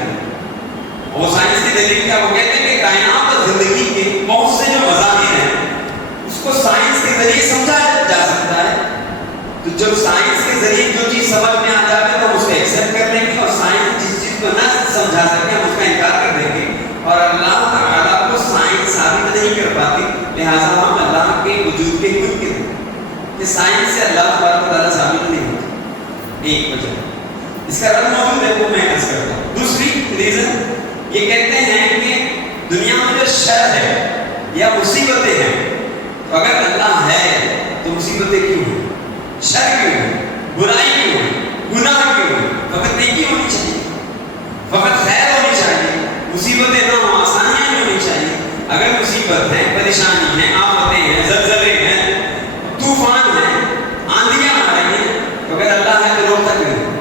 اور سائنس کی دلیل کیا؟ وہ کہتے ہیں کہ کائنات اور زندگی کے بہت سے جو مضامین ہیں اس کو سائنس کے ذریعے سمجھا جا سکتا ہے. تو جب سائنس کے ذریعے جو چیز سمجھ میں آ جائے تو ہم اس کو ایکسیپٹ کر لیں گے، اور سائنس جس چیز کو نہ سمجھا سکے ہم اس کا انکار کر دیں گے. اور اللہ تعالیٰ کو سائنس ثابت نہیں کر پاتی، لہٰذا ہم اللہ کے وجود کے منکر ہیں کہ سائنس سے اللہ تبارک و تعالیٰ ثابت نہیں ہوتی. ایک وجہ اس کا رد موجود ہے، وہ میں عرض کرتا ہوں. دوسری ریزن یہ کہتے ہیں کہ دنیا میں جو شر ہے یا مصیبتیں ہیں، تو اگر اللہ ہے تو مصیبتیں کیوں ہیں، شر کیوں ہے، برائی کیوں ہے، گناہ کیوں ہے؟ فقط نیکی ہونی چاہیے، فقط خیر ہونی چاہیے، مصیبتیں نہ ہوں، آسانیاں نہیں ہونی چاہیے. اگر مصیبت ہے، پریشانی ہے، آفتیں ہیں، زلزلے ہیں، طوفان ہیں، آندھیاں آ رہی ہیں، تو اگر اللہ ہے تو روکتا کیوں ہے؟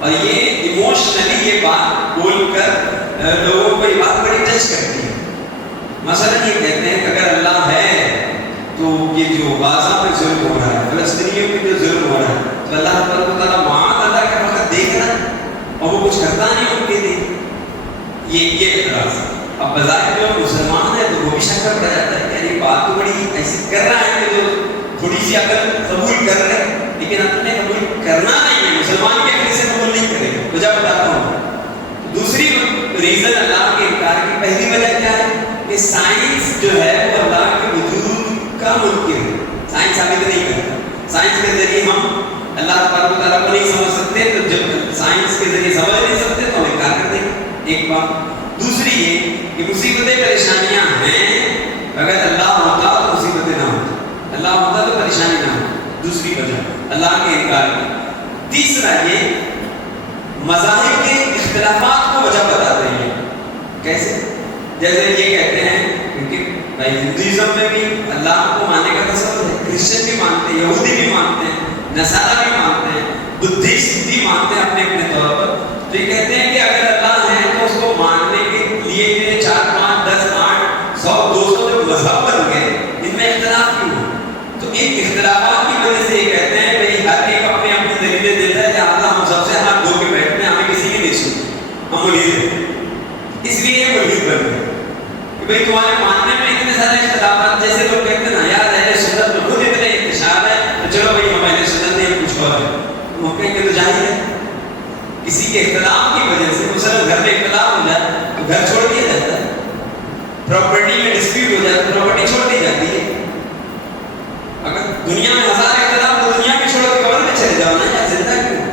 اور یہ ایموشنلی یہ بات بول کر لوگوں کو یہ بات بڑی ٹچ کرتی ہے. مثلا یہ کہتے ہیں کہ اگر اللہ ہے تو یہ جو غزہ پہ ظلم ہو رہا ہے، فلسطینیوں پہ جو ظلم ہو رہا ہے، تو اللہ تبارک و تعالیٰ معاذ اللہ کے وقت دیکھ رہا ہے اور وہ کچھ کرتا نہیں ان کے لیے. یہ اعتراض ہے. اب بظاہر جو مسلمان ہے تو وہ بھی شک پڑ جاتا ہے کہ یہ بات تو بڑی ایسی کر رہا ہے کہ جو تھوڑی تھوڑی سی عقل قبول کر رہے ہیں لیکن اپنے قبول کرنا نہیں ہے. مسلمان کے عقل سے قبول نہیں کرے گا. وجہ بتاتا ہوں. دوسری ریزن اللہ کے انکار کی پہلی وجہ کیا ہے کہ سائنس جو ہے وہ اللہ کے وجود کا منکر ہے. سائنس ثابت نہیں کرتا. سائنس کے ذریعے ہم اللہ تبارک و تعالیٰ کو نہیں سمجھ سکتے. تو جب سائنس کے ذریعے سمجھ نہیں سکتے تو ہم انکار کر دیں گے. ایک بات. دوسری یہ کہ مصیبتیں پریشانیاں ہیں, اگر اللہ ہوتا تو مصیبتیں نہ ہوتی, اللہ ہوتا تو پریشانی نہ ہوتی. دوسری وجہ اللہ کے انکار کی. تیسرا یہ مذاہب کے اختلافات کو وجہ بتاتے ہیں. کیسے؟ جیسے یہ کہتے ہیں کیونکہ بھائی ہندوازم میں بھی اللہ کو ماننے کا تصور ہے, کرسچن بھی مانتے ہیں, یہودی بھی مانتے ہیں, نصارہ بھی مانتے ہیں, بدھسٹ بھی مانتے ہیں اپنے اپنے طور پر. تو یہ کہتے ہیں کہ اگر اللہ ہے تو اس کو ماننے کے لیے 4 5 10 8 100 200 جو مذہب بن گئے, ان میں اختلاف کیوں ہے؟ تو ان اختلافات کی وجہ سے یہ کہتے ہیں بھائی ہر ایک اپنے اپنے دلیلیں دیتا ہے کہ اللہ ہم سب سے ہاتھ دھو کے بیٹھتے ہیں, ہمیں کسی کی نہیں سنتے, ہم ملحد ہیں. اس لیے یہ ملحد بن گئے کہ بھائی تمہارے ماننے میں اتنے سارے اختلافات. جیسے لوگ کہتے ہیں نا یار اہل سنت میں خود اتنے انتشار ہے تو چلو بھائی ہم اہل سنت نہیں, کچھ اور ہے. وہ کہیں گے تو ظاہر ہے کسی کے اختلاف کی وجہ سے مثلا گھر میں اختلاف ہو جائے تو گھر چھوڑ دیا جاتا ہے. پراپرٹی میں ڈسپیوٹ ہو جائے تو پراپرٹی چھوڑ دی جاتی ہے. اگر دنیا میں 1000 اختلاف تو دنیا میں چھوڑ کے قبر میں چلے جاؤ نا, یا زندہ کیوں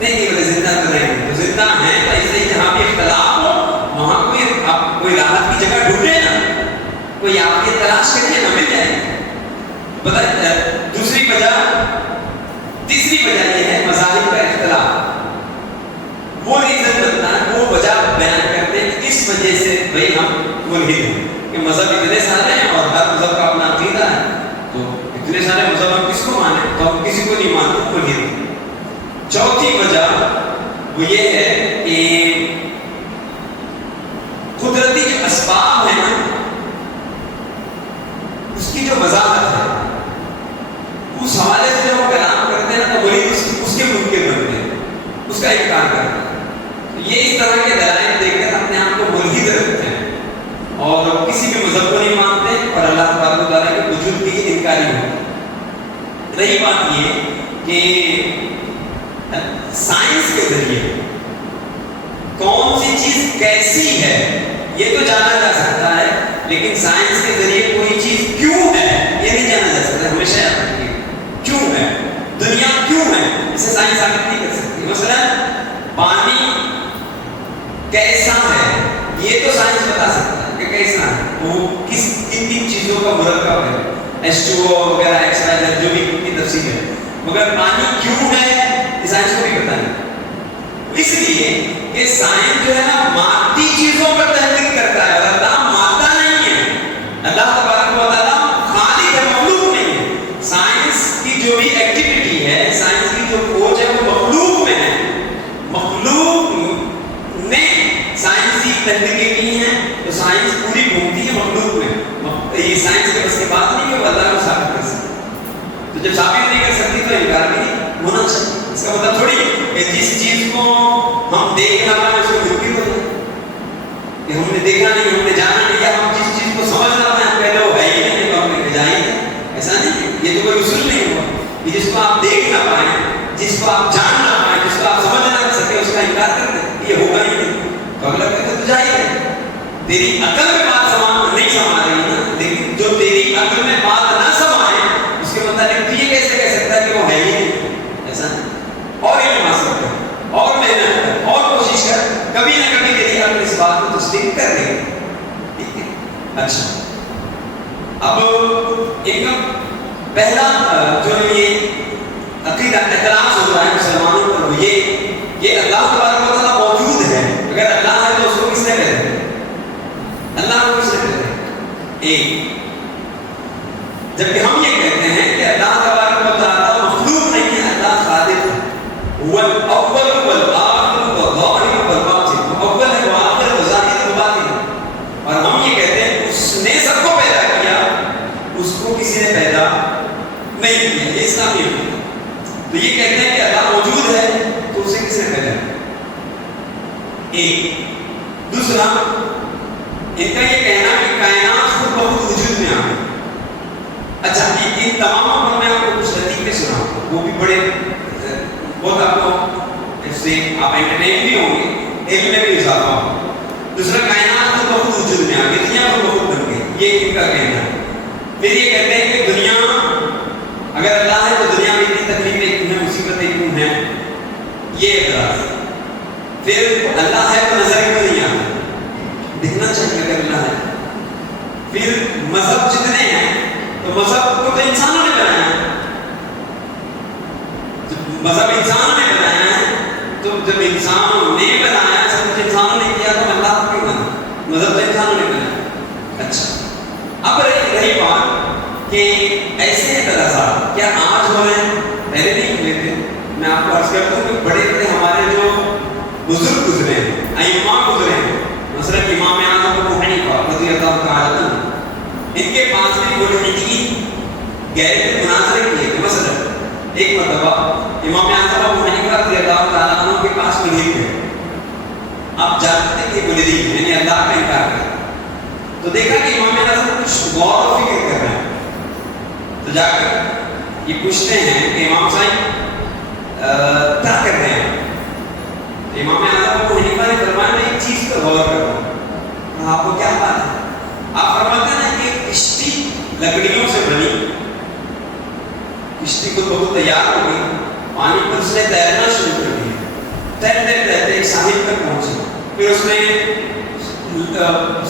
نہیں کہ زندہ تو رہیں گے. تو زندہ ہیں تو ایسے ہی جہاں بھی اختلاف ہو وہاں کوئی راحت کی جگہ ڈھونڈے نا, کوئی آپ کی تلاش کریے نا, مل جائے. بتا دوسری وجہ, تیسری وجہ یہ ہے مذاہب کا اختلاف. وہ ریزن بنتا ہے, وہ وجہ بیان کرتے ہیں اس وجہ سے بھائی ہم ملحد ہیں کہ مذہب اتنے سارے ہیں اور ہر مذہب کا اپنا عقیدہ ہے. تو اتنے سارے مذہب ہم کس کو مانیں, تو ہم کسی کو نہیں مانتے, ملحد. چوتھی وجہ وہ یہ ہے کہ قدرتی جو اسباب ہیں نا اس کی جو وضاحت ہے اس حوالے سے جب ہم کلام کرتے ہیں تو وہی اس کے منکر بنتے ہیں, اس کا انکار کرتے ہیں. یہ اس طرح کے دلائل دیکھ کر اپنے آپ کو ملحد رکھتے ہیں اور کسی بھی مذہب کو نہیں مانتے اور اللہ تبارک و تعالیٰ کے وجود کی انکاری ہوتے ہیں. رہی بات یہ کہ سائنس کے ذریعے کون سی چیز کیسی ہے یہ تو جانا جا سکتا ہے, لیکن سائنس کے ذریعے کوئی چیز کیوں ہے یہ نہیں جانا جا سکتا. ہمیشہ یاد رکھیے کیوں ہے, دنیا کیوں ہے, اسے سائنس ثابت نہیں کر سکتی. مثلا پانی کیسا ہے یہ تو سائنس بتا سکتا ہے کہ کیسا ہے, وہ کس کن چیزوں کا مرکب ہے, H2O وغیرہ XYZ جو بھی کی تفصیل ہے, مگر پانی کیوں ہے یہ سائنس کو بھی پتہ نہیں. اس لیے کہ سائنس جو ہے نا مادی چیزوں پر تحقیق کرتا ہے اور اللہ مادہ نہیں ہے. اللہ تبارک و تعالیٰ خالق ہے, مخلوق نہیں ہے. سائنس کی جو بھی ایکٹیویٹی ہے, سائنس کی جو کھوج ہے وہ مخلوق میں ہے. مخلوق نے سائنسی تحقیقیں کی ہیں تو سائنس پوری گھومتی ہے مخلوق میں. یہ سائنس کے بس کی بات نہیں کہ وہ اللہ کو ثابت کر سکتی. تو جب ثابت نہیں کر سکتی تو انکار بھی نہیں ہونا چاہیے. اس کا مطلب تھوڑی کہ جس چیز کو ہم دیکھ نہ پائیں اس کو منکر ہو جائے کہ ہم نے دیکھا نہیں, ہم نے جانا نہیں, یا ہم جس چیز کو سمجھ نہ پائیں ہم پہلے وہ ہے ہی نہیں تو ہم نے بجائی ہے. ایسا نہیں, یہ تو کوئی اصول نہیں ہوا کہ جس کو آپ دیکھ نہ پائیں, جس کو آپ جان نہ پائیں, جس کو آپ سمجھ نہ سکیں اس کا انکار کر دیں یہ ہوگا ہی نہیں. تو اگلا کہتے تو جائے ہے, تیری عقل میں بات نہیں سما رہی نا, لیکن جو تیری عقل میں بات نہ سمائے اس کے متعلق تو یہ کیسے کہہ سکتا ہے کہ وہ ہے ہی نہیں. ایسا نہیں. اور علم حاصل کر اور محنت کر اور کوشش کر, کبھی نہ کبھی تیری عقل اس بات کو تصدیق کر دے گی. ٹھیک ہے. اچھا, اب ایک پہلا جو یہ عقیدہ اعتراض ہو رہا ہے مسلمانوں پر وہ یہ اللہ تبارک و تعالیٰ موجود ہے. اگر اللہ ہے تو اس کو کس نے کہتے ہیں, اللہ کو کس نے کہتے ہیں. ایک جبکہ ہم یہ کہتے ہیں کہ اللہ تبارک و تعالیٰ مخلوق نہیں ہے, اللہ خالق ہے. هو الاول والآخر والظاہر والباطن, وہ اول ہے, وہ آخر, وہ ظاہر, وہ باطن. اور ہم یہ کہتے ہیں اس نے سب کو پیدا کیا, اس کو کسی نے پیدا نہیں کیا. یہ اسلامی ہے. تو یہ کہتے ہیں کہ اللہ موجود ہے تو اسے کس نے پیدا کیا. ایک. دوسرا ان کا یہ کہنا کہ کائنات خود بخود وجود میں آ گئی. اچھا, ان تمام پر میں وہ بھی بڑے بہت آپ کو اس سے آپ انٹرٹین بھی ہوں گے، علم میں بھی اضافہ ہوگا۔ دوسرا کائنات کو بہت وجود میں آ گئی، دنیا کو بہت بن گئی، یہ ان کا کہنا ہے۔ پھر یہ کہتے ہیں کہ دنیا اگر اللہ ہے تو دنیا میں اتنی تکلیفیں کیوں ہیں، مصیبتیں کیوں ہیں، یہ اعتراض۔ پھر اللہ ہے تو نظر کیوں نہیں آتا، دکھنا چاہیے اگر اللہ ہے۔ پھر مذہب جتنے ہیں تو مذہب کو تو انسانوں نے بنایا ہے، مذہب انسانوں نے بنایا ہے، تو جب انسانوں نے بنایا، سب کچھ انسانوں نے کیا، تو اللہ کو کیوں بنا؟ مذہب تو انسانوں نے بنایا۔ اچھا، اب رہی بات کہ ایسے اعتراضات کیا آج ہو رہے ہیں، پہلے نہیں ہوئے تھے؟ میں آپ کو عرض کرتا ہوں کہ بڑے بڑے ہمارے جو بزرگ گزرے ہیں، ائمہ گزرے ہیں، مثلاً امام اعظم ابو حنیفہ رضی اللہ تعالیٰ عنہ، ان کے پاس بھی ملحدین گہرے مناظرے کیے تھے۔ مثلاً ایک مرتبہ امام اعظم ابو حنیفہ رضی اللہ تعالیٰ عنہ کے پاس ملحد تھے، آپ جانتے تھے کہ ملحدین یعنی اللہ کا انکار کرتے، تو دیکھا کہ امام اعظم کچھ غور و فکر کر رہے ہیں، تو جا کر یہ پوچھتے ہیں کہ امام صاحب کیا کر رہے ہیں؟ امام اعظم ابو حنیفہ نے فرمایا میں ایک چیز پر غور کر رہا ہوں۔ کہا آپ کو کیا بات ہے؟ آپ فرماتے ہیں کہ کشتی لکڑیوں سے بنی، کشتی کو بہت تیار ہو گئی، پانی پر اس نے تیرنا شروع کر دیا، تیرتے تیرتے ایک ساحل پر پہنچی، پھر اس نے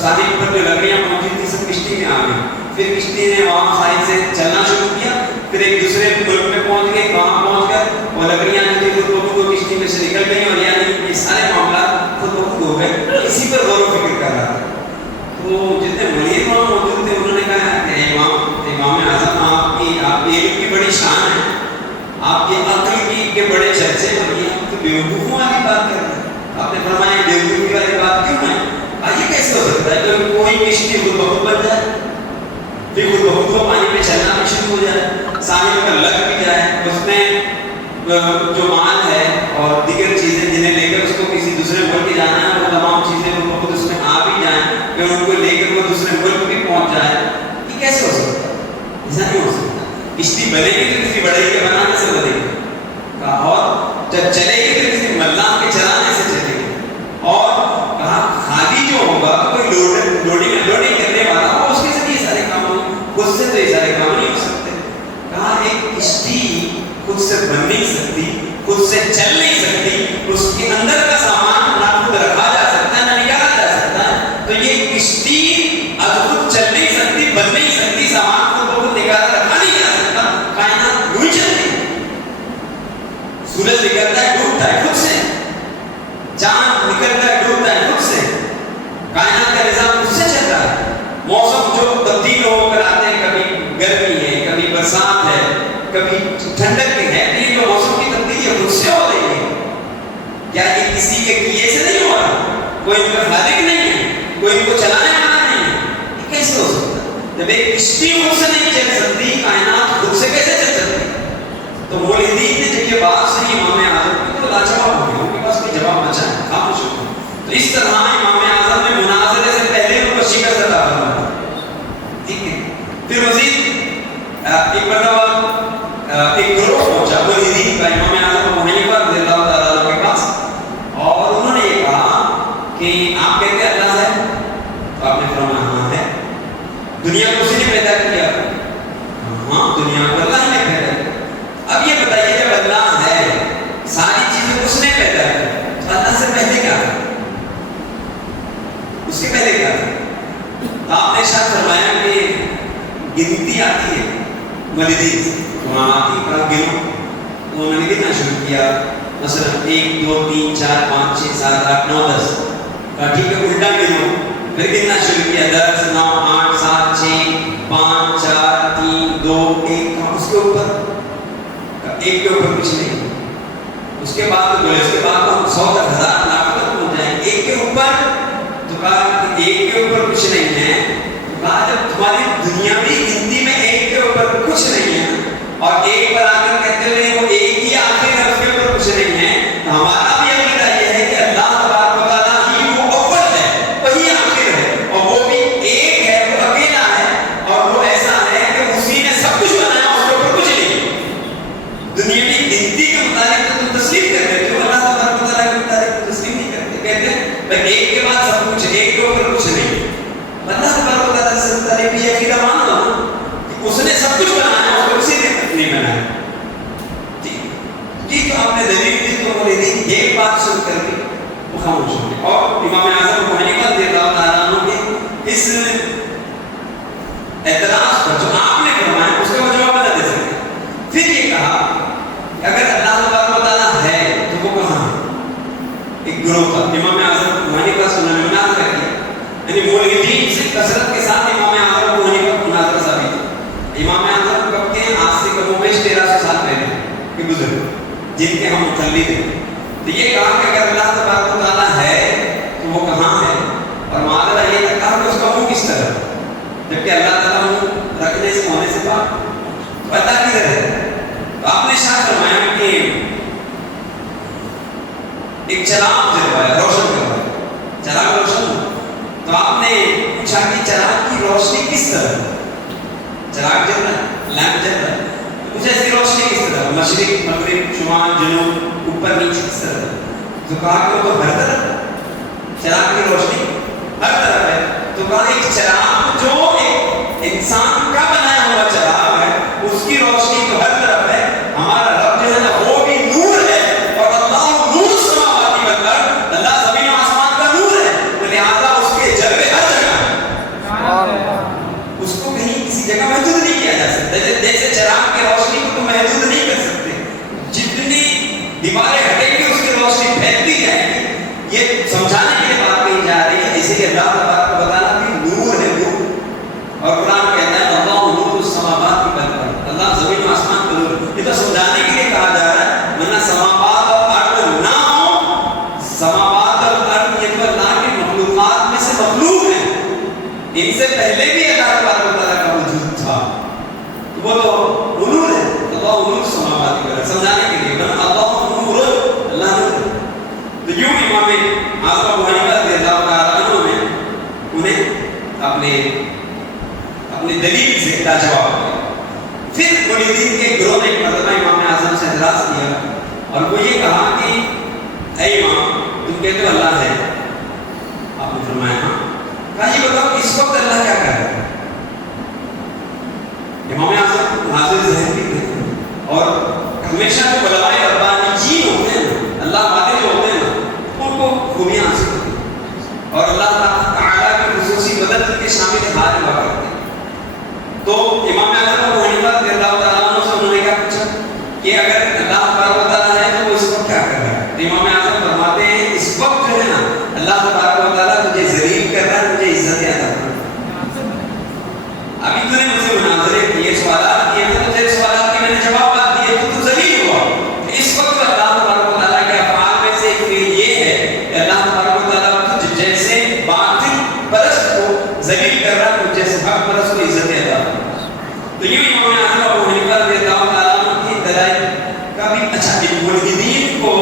ساحل پر جو لکڑیاں پہنچی تھی سب کشتی میں آ گئی، پھر کشتی نے وہاں ساحل سے چلنا شروع کیا، پھر ایک دوسرے ملک میں پہنچ گئی، وہاں پہنچ کر وہ لکڑیاں جو تھی خود بخود وہ کشتی میں سے نکل گئی، اور یعنی یہ سارے معاملات خود بخود ہو گئے۔ اسی پر غور و فکر کر رہا تھا، تو جتنے ملحد وہاں موجود تھے انہوں نے کہا کہ امام اعظم آپ کی علم کی بڑی شان ہے، آپ کی عقل کے بڑے چرچے بنی، آپ تو بیوقوفوں والی بات کر رہے ہیں، آپ نے فرمایا بیوقوفی والی بات کیوں ہے؟ یہ کیسے ہو سکتا ہے کہ کوئی کشتی خود بخود بن جائے، پھر خود بخود وہ پانی میں چلنا بھی شروع ہو جائے، ساحل پر لگ بھی جائے، اس میں جو مال ہے اور دیگر چیزیں جنہیں لے کر اس کو کسی دوسرے ملک جانا ہے وہ تمام چیزیں خود بخود اس میں آ بھی جائیں، پھر ان کو لے کر وہ دوسرے ملک بھی پہنچ جائے، یہ کیسے ہو سکتا ہے؟ ایسا نہیں ہو سکتا، کشتی بنے گی تو کسی بڑے کے بنانے سے بنے گی، اور جب چلے گی تو کسی ملاح کے چلانے سے چلے گی، اور کہا خالی جو ہوگا کوئی لوڈنگ کرنے والا ہو اس کے ذریعے سارے کام ہوں، خود سے تو یہ سارے کام نہیں ہو سکتے۔ کہا ایک کشتی خود سے بن نہیں سکتی، خود سے چل نہیں سکتی، اس کے اندر کا سامان نہ خود رکھا جا سکتا ہے نہ نکالا جا سکتا ہے، تو یہ کشتی اب خود چل نہیں سکتی، بن نہیں سکتی، سامان خود بخود نکالا رکھا نہیں جا سکتا، کائنات یوں چلتی ہے، سورج نکلتا ہے ڈوبتا ہے خود سے، چاند نکلتا ہے ڈوبتا ہے خود سے، کائنات کا نظام خود سے چل رہا ہے، موسم جو تبدیل ہو کر آتے ہیں، کبھی گرمی ہے، کبھی برسات ہے، کبھی ٹھنڈک ہے، یہ جو موسم کی تبدیلی خود سے ہو رہی ہے، کیا یہ کسی کے کیے سے نہیں ہو رہا؟ کوئی ان کا خالق نہیں ہے، کوئی ان کو چلانے والا نہیں ہے، یہ کیسے ہو سکتا ہے؟ جب ایک کشتی خود سے نہیں چل سکتی، کائنات خود سے کیسے چل سکتی؟ تو ملحدین نے جب یہ بات سنی امام اعظم کی تو لاجواب ہو گئے، ان کے پاس کوئی جواب بچا ہے، خاموش ہو گئے۔ تو اس طرح امام اعظم نے مناظرے سے پہلے ان کو شکست عطا فرمائی، ٹھیک ہے۔ پھر مزید ایک مرتبہ ایک گروہ پہنچا ملحدین کا امام اعظم ابو حنیفہ رضی اللہ تعالیٰ عنہ کے پاس، اور انہوں نے یہ کہا کہ آپ کہتے ہیں اللہ ہے؟ تو آپ نے فرمایا ہاں ہے۔ دنیا کو اسی نے پیدا کیا؟ ہاں دنیا کو اللہ نے پیدا کیا۔ اب یہ بتائیے جب اللہ ہے، ساری چیزیں اس نے پیدا کی، تو اللہ سے پہلے کیا تھا؟ اس کے پہلے کیا تھا؟ تو آپ نے شاید فرمایا کہ گنتی آتی ہے ملحدین سے، وہاں آتی کہا گنو، تو انہوں نے گننا شروع کیا، مثلا 1 2 3 4 5 6 7 8 9 10، کہا ٹھیک ہے الٹا گنو، پھر گننا شروع کیا 10 9 8 7 6 5 4 3 2 1، کہا اس کے اوپر ایک کے اوپر کچھ نہیں، اس کے بعد تو بولے اس کے بعد تو ہم 100 تک 1000 لاکھ تک پہنچ جائیں، ایک کے اوپر، تو کہا کہ ایک کے اوپر کچھ نہیں ہے، تو کہا جب تمہاری دنیاوی گنتی میں ایک کے اوپر کچھ نہیں ہے اور ایک پر آ کر کہتے ہوئے وہ ایک ہی آخر ہے اس کے اوپر کچھ نہیں ہے، تو ہمارا بھی عقیدہ یہ ہے کہ اللہ تبارک و تعالیٰ ہی وہ اول ہے، وہی آخر ہے، اور وہ بھی ایک ہے، وہ اکیلا ہے، اور وہ ایسا ہے کہ اسی نے سب کچھ بنایا، اس کے اوپر کچھ نہیں۔ دنیا اس اعتراض پر جو آپ نے فرمایا اس کا وہ جواب نہ دے سکے. پھر یہ کہا کہ اگر اللہ تبارک و تعالیٰ ہے تو وہ کہاں ہے؟ ایک گروہ تھا امام اعظم ابو حنیفہ سے مناظرہ کیا، یعنی ملحدین سے کثرت کے ساتھ امام اعظم ابو حنیفہ کو مناظرہ ثابت ہے. امام اعظم کب کے؟ آج سے کم و بیش 1300 سال پہلے کے گزرے جن کے ہم مقلد ہیں. تو یہ کہا کہ اگر اللہ تبارک و تعالیٰ ہے تو وہ کہاں ہے، اور معاذ یہ تک کہا کہ اس کا منہ کس طرح، جبکہ اللہ تعالیٰ منہ رکھنے سے ہونے سے پاک، تو اللہ کدھر ہے؟ تو آپ نے شاہ فرمایا کہ ایک چراغ جلوایا، روشن کروایا، چراغ روشن. تو آپ نے پوچھا کہ چراغ کی روشنی کس طرح، چراغ جل رہا ہے، لیمپ جل رہا ہے، مجھے اس کی روشنی کس طرح، مشرق مغرب شمال جنوب اوپر نیچے کس طرح؟ تو کہا کہ وہ تو ہر طرف، چراغ کی روشنی ہر طرف ہے. تو کہا ایک چراغ جو ایک انسان کا بنایا ہوا چراغ ہے اس کی روشنی تو ہر طرف ہے. ہمارا رب جو ہے نا وہ بھی نور ہے، اور اللہ نور سماوات والارض، اللہ زمین و آسمان کا نور ہے، تو لہٰذا اس کے جلوے ہر جگہ ہیں. اس کو کہیں کسی جگہ محدود نہیں کیا جا سکتا. جیسے چراغ کی روشنی کو تو محدود نہیں کر سکتے، جتنی دیواریں ہٹیں گی اس کی روشنی پھیلتی جائے گی. یہ سمجھانے کے لیے بات کہی جا رہی ہے. اسی لیے اللہ تبارک و تعالیٰ بھی نور ہے، نور. اور قرآن کہتا ہے اللہ نور السماوات والارض، اللہ زمین و آسمان کا نور. یہ تو سمجھانے کے لیے کہا جا رہا ہے، ورنہ سماوات اور ارض نہ ہو، سماوات اور ارض یہ تو اللہ کی مخلوقات میں سے مخلوق ہیں، ان سے پہلے بھی اللہ تبارک و تعالیٰ کا وجود تھا. وہ تو نور ہے، اللہ نور السماوات والارض، سمجھانے کے لیے ورنہ اللہ نور، اللہ نور. تو یوں امام اعظم ابو حنیفہ رضی اللہ تعالیٰ عنہ نے انہیں اپنے دلیل سے لاجواب کیا. پھر ملحدین کے گروہ نے ایک مرتبہ امام اعظم سے اعتراض کیا اور وہ یہ کہا کہ اے امام تم کہتے ہو اللہ ہے. آپ نے فرمایا ہاں. کہا یہ بتاؤ کہ اس وقت اللہ کیا کر رہا ہے؟ امام اعظم حاضر ذہن بھی تھے اور ہمیشہ جو علماء ربانیین ہوتے ہیں اللہ والے جو ہوتے ہیں نا ان کو خوبیاں حاصل ہوتی ہیں اور اللہ تعالیٰ کی خصوصی مدد کے شامل حال ہوا کرتے ہیں. تو امام اعظم ابو حنیفہ رضی اللہ تعالیٰ عنہ سے انہوں نے کیا پوچھا کہ اگر اللہ تبارک و تعالیٰ ہے تو وہ اس وقت کیا کر رہا ہے؟ تو امام اعظم فرماتے ہیں اس وقت جو ہے نا اللہ تبارک و تعالیٰ تجھے ذلیل کر رہا ہے، مجھے عزت عطا کر رہا ہے. ابھی تو نے مجھے مناظرے کیے، سوالات کیے، تو تیرے سوالات کے میں نے جوابات دیے تو ذلیل ہوا. اس وقت اللہ تبارک و تعالیٰ کے افعال میں سے ایک فعل یہ ہے کہ اللہ تبارک و تعالیٰ جیسے باطل پرست کو ذلیل کر رہا ہے، جیسے حق پرست کو عزت عطا کر رہا ہے. تو یہ امام اعظم ابو حنیفہ رضی اللہ تعالیٰ عنہ کی دلائل کا بھی اچھا ملحدین کو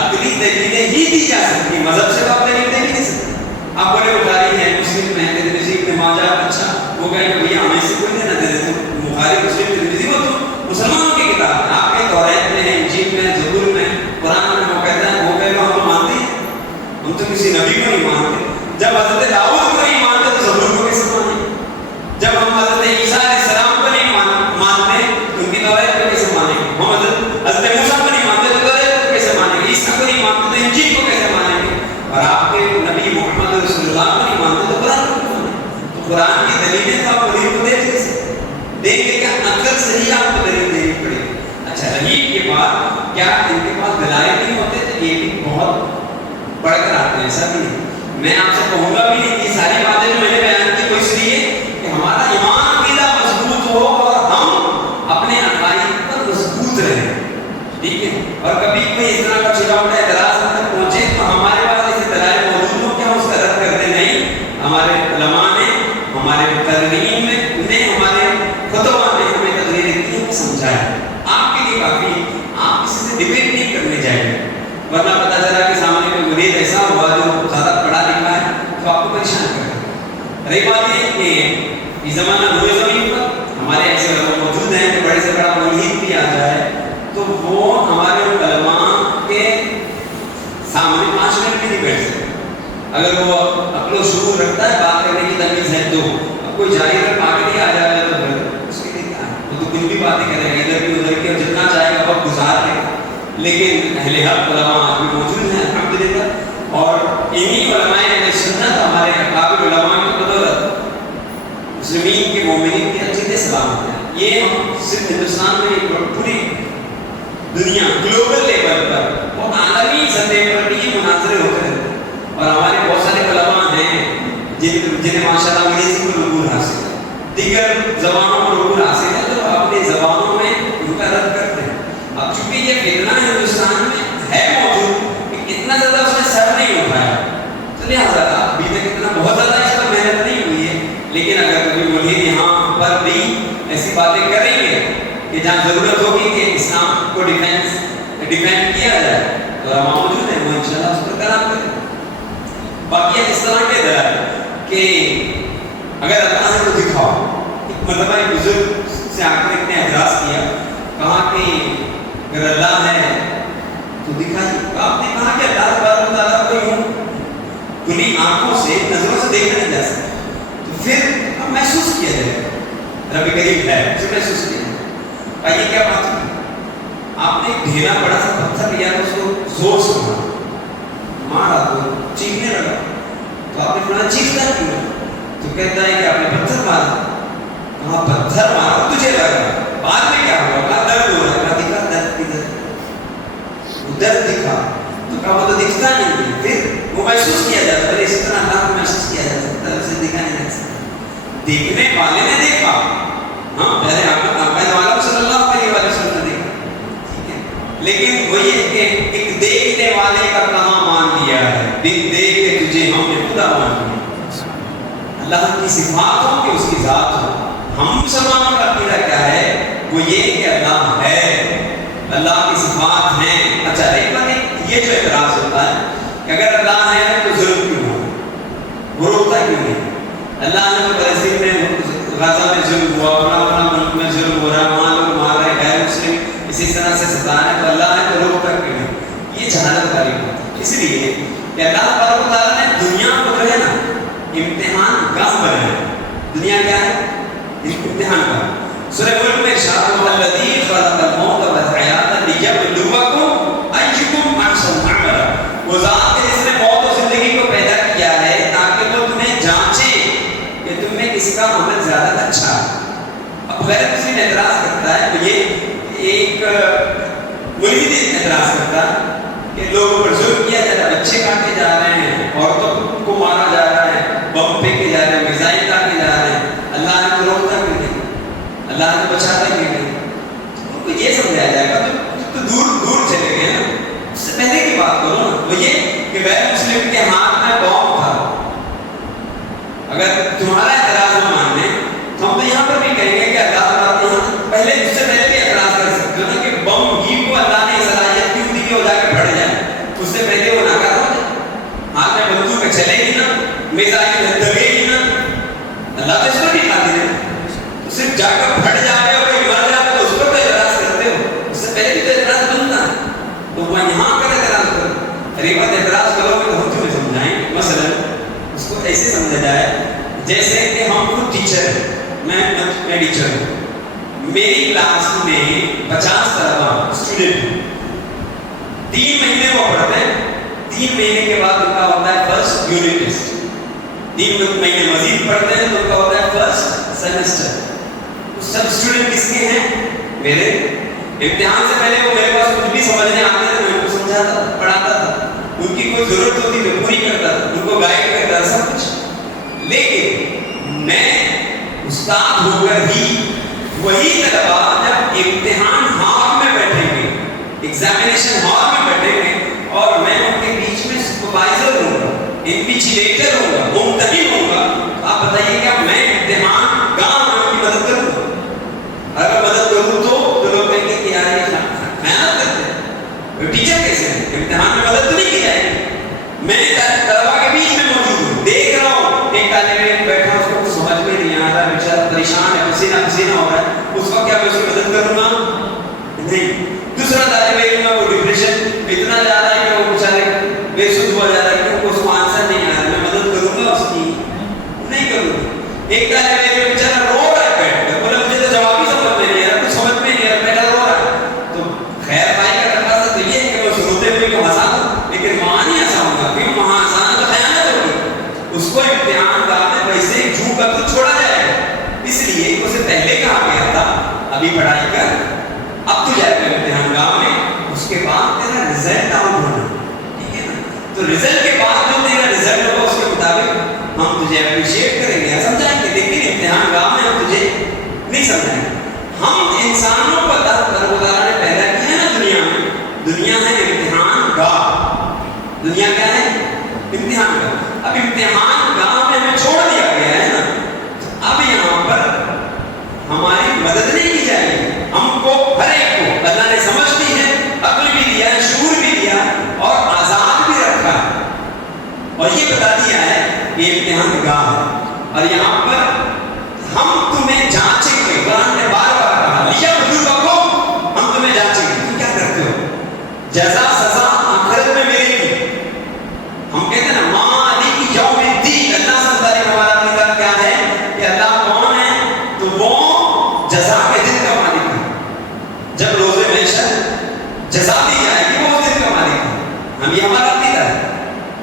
عقلی دلیلیں ہی دی جا سکتی، مذہب سے تو آپ دلیل دے نہیں سکتے. آپ بڑے بخاری ہیں، مسلم میں، ترمذی، ابن ماجہ، اچھا وہ کہیں کہ بھیا ہمیں سے کوئی دینا دے دے. تو بخاری مسلم ترمذی وہ تو مسلمانوں کی کتاب ہے. آپ کے توریت میں ہے، انجیل میں ہے، زبور میں ہے، قرآن میں وہ کہتا ہے وہ کہے گا ہم تو مانتے ہیں، ہم تو کسی نبی کو نہیں مانتے. جب حضرت داؤد کو نہیں مانتے تو زبور کو کیسے مانیں؟ جب ہم حضرت عیسیٰ علیہ السلام کو نہیں مانتے تو ان کی توریت کو کیسے مانیں گے؟ ہم حضرت موسیٰ کو نہیں مانتے تو توریت کو کیسے مانیں گے؟ عیسیٰ کو نہیں مانتے تو انجیل کو کیسے مانیں گے؟ اور آپ کے نبی محمد رسول اللہ کو نہیں مانتے تو قرآن کو نہیں مانیں. تو قرآن کی دلیلیں تو آپ ملحد کو دے دیں گے کہ اکثر صحیح آپ کو دلیل دینی پڑے گی. اچھا رہی یہ بات کیا ان کے پاس دلائل نہیں ہوتے تو یہ بھی بہت بڑھ کر آتے ہیں. ایسا بھی نہیں، میں آپ سے کہوں گا بھی نہیں کہ ساری باتیں جو میں نے بیان کی وہ اس لیے کہ ہمارا ایمان عقیدہ مضبوط ہو اور ہم اپنے عقائد پر مضبوط رہیں. ٹھیک ہے. اور کبھی کوئی اس طرح کا چھوٹا موٹا اعتراض تک پہنچے تو ہمارے پاس ایسے دلائل موجود ہو کہ ہم اس کا رد کر دیں. نہیں، ہمارے علماء نے، ہمارے مقررین نے ہمارے خطبہ نے ہمیں تقریر کی، ہمیں سمجھایا. آپ کے لیے کافی ہے، آپ کسی سے ڈبیٹ نہیں کرنے جائیں، ورنہ پتہ چلا کہ سامنے کوئی مرید ایسا ہوا جو زیادہ پڑھا لکھا ہے تو آپ کو پریشان کرے. رہی بات یہ کہ اس زمانہ روئے زمین پر ہمارے ایسے علماء موجود ہیں کہ بڑے سے بڑا ملحد بھی آ جائے تو وہ ہمارے علماء کے سامنے 5 منٹ بھی نہیں بیٹھ سکتے. اگر وہ عقل و شعور رکھتا ہے، بات کرنے کی تمیز ہے تو اب کوئی جاہل اگر پاگل آ جائے تو اس کے لیے کیا ہے؟ وہ تو کچھ بھی باتیں کرے گا ادھر کی ادھر کی اور جتنا چاہے گا وقت گزار لے گا. لیکن اہل حق علماء آج بھی موجود ہیں الحمدللہ، اور انہی علماء اہل سنت ہمارے اکابر علماء کی بدولت مسلمین کے مومنین کے عقیدے سلامت ہیں. یہ ہم صرف ہندوستان میں پوری دنیا گلوبل لیول پر وہ عالمی سطح پر بھی مناظرے ہوتے رہتے ہیں. اور ہمارے بہت سارے علماء ہیں جنہیں ماشاء اللہ انگریزی کو عبور حاصل ہے, دیگر زبانوں پر عبور حاصل ہے, تو اپنی زبانوں میں ان کا رد کرتے ہیں. اب چونکہ یہ فتنہ ہندوستان میں ہے موجود, اتنا زیادہ اس نے سر نہیں اٹھایا, تو لہٰذا ابھی تک اتنا بہت زیادہ اس پر محنت نہیں ہوئی ہے. لیکن اگر کبھی ملحد یہاں پر بھی ایسی باتیں کریں گے کہ جہاں ضرورت ہوگی کہ اسلام کو ڈیفینڈ کیا جائے, تو ہم موجود ہیں, وہ انشاءاللہ اس پر کلام کریں. باقی اس طرح کے دلائل کہ اگر اللہ نے کو دکھاؤ, ایک مرتبہ ایک بزرگ سے آ کر نے اعتراض کیا, کہا کہ اگر اللہ ہے تو دکھائیے. آپ نے کہا کہ اللہ تبارک و تعالیٰ کو یوں کھلی آنکھوں سے نظروں سے دیکھا نہیں جا سکتا, تو پھر اب محسوس کیا جائے رب کریم ہے, اسے محسوس کیا جائے. آئیے کیا بات ہے, آپ نے ایک ڈھیلا بڑا سا پتھر لیا تو اس کو زور سے مارا تو چیخنے لگا, تو آپ نے فرمایا چیختا کیوں ہے؟ تو کہتا ہے کہ آپ نے پتھر مارا. کہا پتھر مارا تجھے لگا, بعد میں کیا ہوا؟ کہا درد ہو رہا ہے. کہا دکھا درد کدھر, وہ درد دکھا. تو کہا وہ تو دکھتا نہیں ہے. پھر وہ محسوس کیا جاتا ہے, اس طرح اللہ کو محسوس کیا جا سکتا ہے, اسے دیکھا نہیں جا سکتا. دیکھنے والے نے دیکھا, ہاں پہلے آپ صلی اللہ علیہ وسلم نے دیکھا, ٹھیک ہے, لیکن وہ یہ کہ ایک دیکھنے والے کا کہاں مان لیا ہے, بن دیکھ کے تجھے ہم نے خدا مان لیا. اللہ کی صفات ہو کہ اس کی ذات ہو. ہم مسلمانوں کا عقیدہ کیا ہے, وہ یہ کہ اللہ ہے, اللہ کی صفات ہیں. اچھا ایک بات یہ جو اعتراض ہوتا ہے کہ اگر اللہ ہے تو ظلم کیوں ہو, وہ روکتا کیوں نہیں؟ اللہ نے تو فلسطین میں غزہ میں ظلم ہوا, اپنا ملک میں ظلم ہو رہا ہے, وہاں لوگ مار رہے ہیں, غیر مسلم اسی طرح سے ستا ہے, تو اللہ نے تو روک کر کے نہیں. یہ جہالت والی بات ہے. اس لیے کہ اللہ تبارک و تعالیٰ نے دنیا کو جو ہے نا امتحان گاہ بنایا. دنیا کیا ہے؟ امتحان گاہ. سورہ ملک میں ارشاد ہے الذی خلق الموت والحیات لیبلوکم ایکم احسن عملا. وہ ذات ہے جس نے موت و زندگی کو پیدا کیا ہے تاکہ وہ تمہیں جانچے کہ تم میں کس کا عمل زیادہ اچھا ہے. اب غیر مسلم اعتراض کرتا ہے, تو یہ ایک ملحد اعتراض کرتا ہے کہ لوگوں پر ظلم کیا جا رہا ہے, بچے کاٹے جا رہے ہیں, عورتوں کو مارا جا رہا ہے, بم پھینکے جا رہے ہیں, میزائل داغے جا رہے ہیں, اللہ نے تو روکتا کیوں نہیں, اللہ نے بچاتا کیوں نہیں؟ ان کو یہ سمجھایا جائے گا تو دور چلے گئے نا. اس سے پہلے کی بات کرو نا, وہ یہ کہ غیر مسلم کے ہاتھ میں بم تھا. اگر تمہارا اعتراض نہ ماننے تو ہم تو یہاں پر بھی کہیں گے کہ اللہ پہلے اس سے پہلے بھی اعتراض کر سکتے ہو نا کہ بم ہی کو اللہ نے صلاحیت کیوں دی کہ وہ جا کے پھٹ جائے. اس سے پہلے وہ ناکارہ ہو جائے, ہاتھ میں بندوق چلے گی نا, میزائل دگے گی نا, اللہ تو اس پر بھی قادر ہے. تو صرف جا کر پھٹ جائے اور کوئی مر جائے تو اس پر تو اعتراض کرتے ہو, اس سے پہلے بھی تو اعتراض بنتا ہے. تو وہ یہاں پر اعتراض کرو, ارے بات اعتراض کرو گے تو ہم تمہیں سمجھائیں. مثلا اس کو ایسے سمجھا جائے جیسے کہ ہم خود ٹیچر ہیں, میں ٹیچر ہوں, میری کلاس میں 50 طلبہ اسٹوڈنٹ ہیں, 3 مہینے وہ پڑھتے ہیں, 3 مہینے کے بعد ان کا ہوتا ہے فرسٹ یونٹ ٹیسٹ, 3 مہینے مزید پڑھتے ہیں تو ان کا ہوتا ہے فرسٹ سیمسٹر. سب اسٹوڈنٹ کس کے ہیں؟ میرے. امتحان سے پہلے وہ میرے پاس کچھ بھی سمجھنے آتے تھے, میں ان کو سمجھاتا تھا, پڑھاتا تھا, ان کی کوئی ضرورت ہوتی تو پوری کرتا تھا, ان کو گائیڈ کرتا تھا, سب کچھ. لیکن میں استاد ہو کر ہی وہی طلبہ جب امتحان ہال میں بیٹھیں گے, ایگزامینیشن ہال میں بیٹھیں گے, اور میں ان کے بیچ میں سپروائزر ہوں گا, انویجیلیٹر ہوں گا, ممتحن ہوں گا, آپ بتائیے کیا میں امتحان گاہ میں ان کی مدد کروں گا؟ اگر مدد کروں تو لوگ کہیں گے کہ یار یہ محنت کرتے ہیں, ٹیچر کیسے ہیں, امتحان میں مدد تو نہیں کی جائے گی. میں طلبہ کے بیچ میں موجود ہوں, دیکھ رہا ہوں ایک طالب علم بیٹھا, اس کو سمجھ میں نہیں آ رہا, بیچارہ پریشان ہے, پسینہ ہو رہا ہے, اس وقت کیا میں اس کی مدد کروں گا؟ نہیں. دوسرا طالب علم ہے, وہ ڈپریشن اتنا جا رہا ہے کہ وہ بیچارے بے سود ہو جا رہا ہے کہ اس کو آنسر نہیں آ رہا, میں مدد کروں گا اس کی؟ نہیں کروں گا. ایک طالب علم بیچارہ رو رہا ہے بیٹھ کر, بولے مجھے تو جواب ہی سمجھ میں نہیں آ رہا, کچھ سمجھ میں نہیں آ رہا, بیٹا رو رہا ہے. تو خیر بھائی کا تقاضا تو یہ ہے کہ وہ اس روتے ہوئے کو ہنسا دوں, لیکن وہاں نہیں ہنساؤں گا, کیوں وہاں ہنسانا تو خیانت ہوگی. اس کو امتحان گاہ میں ویسے جھوم کر تو چھوڑا جائے گا, پہلے کہا گیا تھا ابھی پڑھائی کر، اب تو جائے گا امتحان گاہ میں، اس کے بعد تیرا رزلٹ آؤٹ ہونا، ٹھیک ہے نا؟ تو رزلٹ کے بعد جو تیرا رزلٹ ہوگا اس کے مطابق ہم تجھے اپریشیٹ کریں گے، سمجھائیں گے، لیکن امتحان گاہ میں ہم تجھے نہیں سمجھائیں گے۔ ہم انسانوں کو اللہ تعالیٰ نے پیدا کیا ہے نا دنیا میں، دنیا ہے امتحان گاہ، دنیا کیا ہے؟ امتحان گاہ۔ اب امتحان گاہ میں ہمیں چھوڑ دیا گیا ہے نا، اب یہاں پر ہماری مدد نہیں کی جائے گی، ہم کو ہر ایک کو اللہ نے سمجھ دی ہے، عقل بھی دیا ہے، شعور بھی دیا اور آزاد بھی رکھا ہے، اور یہ بتا دیا ہے کہ امتحان گاہ ہے، اور یہاں پر ہم تمہیں جانچیں گے۔ قرآن نے بار بار کہا لِيَبْلُوَكُمْ، ہم تمہیں جانچیں گے تم کیا کرتے ہو، جزا سزا آخرت میں ملے گی۔ ہم کہتے ہیں نا مالک یوم الدین، اللہ سے متعلق ہمارا عقیدہ کیا ہے کہ اللہ کون ہے؟ تو وہ جزا کے دن کا مالک ہے، جب روز محشر جزا دی جائے گی وہ دن کا مالک ہے، ہم یہ ہمارا عقیدہ ہے۔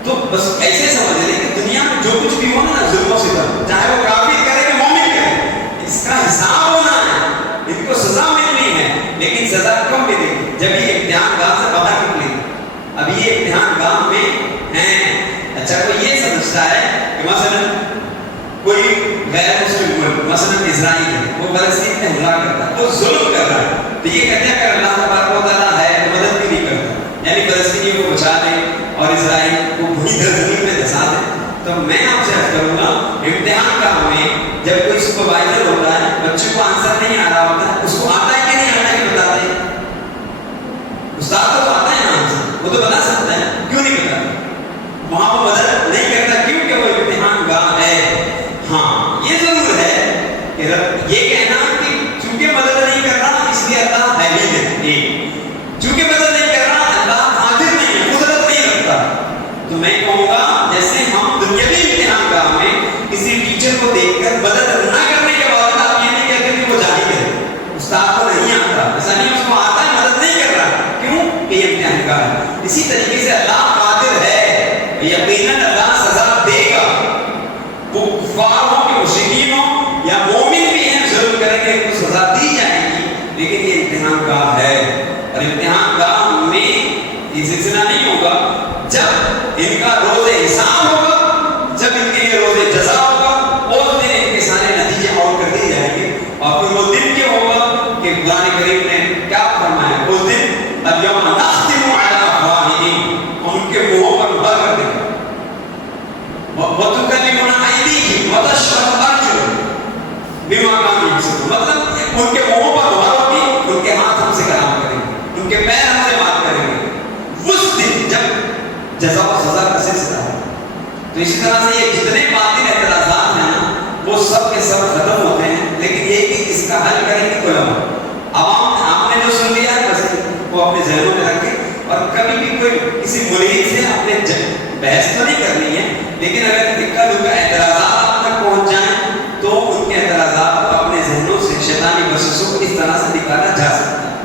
تو بس ایسے سمجھ لیں کہ دنیا میں جو کچھ بھی ہونا نا ظلم و ستم، چاہے وہ کافر کرے کہ مومن کرے، اس کا حساب ہونا ہے، ان کو سزا ملنی ہے، لیکن سزا کب ملے گی؟ جب یہ امتحان گاہ سے باہر نکلے گی۔ اب یہ امتحان گاہ میں ہیں۔ اچھا کوئی یہ سمجھتا ہے کہ مثلا کوئی غیر مسلم ملک مثلا اسرائیل ہے، وہ فلسطین پہ حملہ کرتا ہے، وہ ظلم کر رہا ہے، تو یہ کہتے ہیں کہ اللہ تبارک و تعالیٰ ہے تو مدد بھی نہیں کرتا، یعنی فلسطینیوں کو بچا دے اور اسرائیل کو بری زمین میں دھسا دے۔ تو میں آپ سے عرض کروں گا امتحان گاہ میں جب کوئی سپروائزر ہوتا ہے، بچوں کو آنسر نہیں آ رہا ہوتا ہے، اس کو آتا ہے کہ نہیں آتا ہے بتاتے ہیں؟ استاد کو تو آتا ہے نا آنسر، وہ تو بتا سکتا ہے، کیوں نہیں بتاتا؟ وہاں وہ مدد نہیں کرتا کیوں کہ وہ امتحان گاہ ہے۔ ہاں یہ ضرور ہے کہ یہ کہنا کہ چونکہ مدد نہیں کر رہا اس لیے اللہ ہے ہی نہیں، ایک چونکہ مدد نہیں کر رہا اللہ قادر نہیں ہے، قدرت نہیں رکھتا۔ تو میں کہوں گا جیسے ہم دنیاوی امتحان گاہ میں کسی ٹیچر کو دیکھ کر مدد نہ کرنے کے بعد آپ یہ نہیں کہتے کہ وہ جاہل ہے، استاد کو نہیں آتا، ایسا نہیں، اس کو آتا ہے مدد نہیں کر رہا، کیوں کہ یہ امتحان گاہ ہے۔ اسی طریقے سے اللہ قادر ہے، یقیناً اللہ سزا دے گا، وہ کفار ہوں کہ مشرکین ہوں یا مومن بھی ہیں ظلم کریں گے ان کو سزا دی جائے گی، لیکن یہ امتحان گاہ ہے، اور امتحان گاہ میں یہ سلسلہ نہیں ہوگا جب ان کا روز حساب ہوگا، جب ان کے لیے روز جزا ہوگا، اس دن ان کے سارے نتیجے آؤٹ کر دیے جائیں گے، اور پھر وہ دن کیا ہوگا کہ قرآن کریم نے کیا فرمایا، اس دن الیوم نختم علی افواہہم، ہم ان کے منہوں پر مہر کر دیں گے، وَتُكَلِّمُنَا أَيْدِيهِمْ وَتَشْهَدُ أَرْجُلُهُمْ بِمَا كَانُوا يَكْسِبُونَ، مطلب ان کے منہوں پر مہر ہوگی، ان کے ہاتھ ہم سے کلام کریں گے، ان کے پیر ہم سے بات کریں گے، اس دن جب جزا و سزا کا سلسلہ ہے۔ تو اسی طرح سے یہ جتنے باطل اعتراضات ہیں نا وہ سب کے سب ختم ہوتے ہیں، لیکن یہ کہ اس کا حل کریں گے علماء۔ عوام آپ نے جو سن لیا ہے بس وہ اپنے ذہنوں میں رکھیں، اور کبھی بھی کوئی کسی ملحد سے اپنے بحث تو نہیں کرنی ہے، لیکن اگر اکا دکا اعتراضات آپ تک پہنچ جائیں تو ان کے اعتراضات کو اپنے ذہنوں سے شیطانی وسوسوں کو اس طرح سے نکالا جا سکتا ہے۔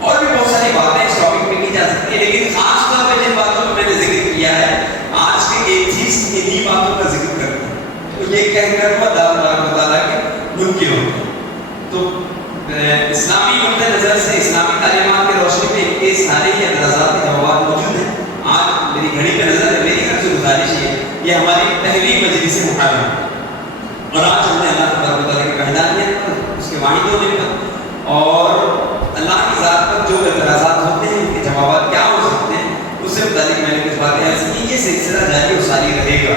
اور بھی بہت ساری باتیں اس ٹاپک پہ کی جا سکتی ہیں، لیکن خاص طور پہ جن باتوں کو میں نے ذکر کیا ہے آج کے ایک چیز انہی باتوں کا ذکر کرتا ہے، تو یہ کہہ کر وہ اللہ تعالیٰ کے ممکن ہوتا ہے۔ تو اسلامی نقطۂ نظر سے اسلامی تعلیمات کی روشنی میں ان کے سارے ہی اعتراضات کے جوابات موجود ہیں۔ آج میری گھڑی پہ نظر ہے، میری گھر سے گزارش ہے، یہ ہماری پہلی مجلس مکالمہ ہے، اور آج ہم نے اللہ تبارک و تعالیٰ کی وحدانیت پر، اس کے واحد ہونے پر اور اللہ کی ذات پر جو اعتراضات ہوتے ہیں ان کے جوابات کیا ہو سکتے ہیں اس سے متعلق میں نے کچھ باتیں ایسی کی۔ یہ سلسلہ جاری و ساری رہے گا۔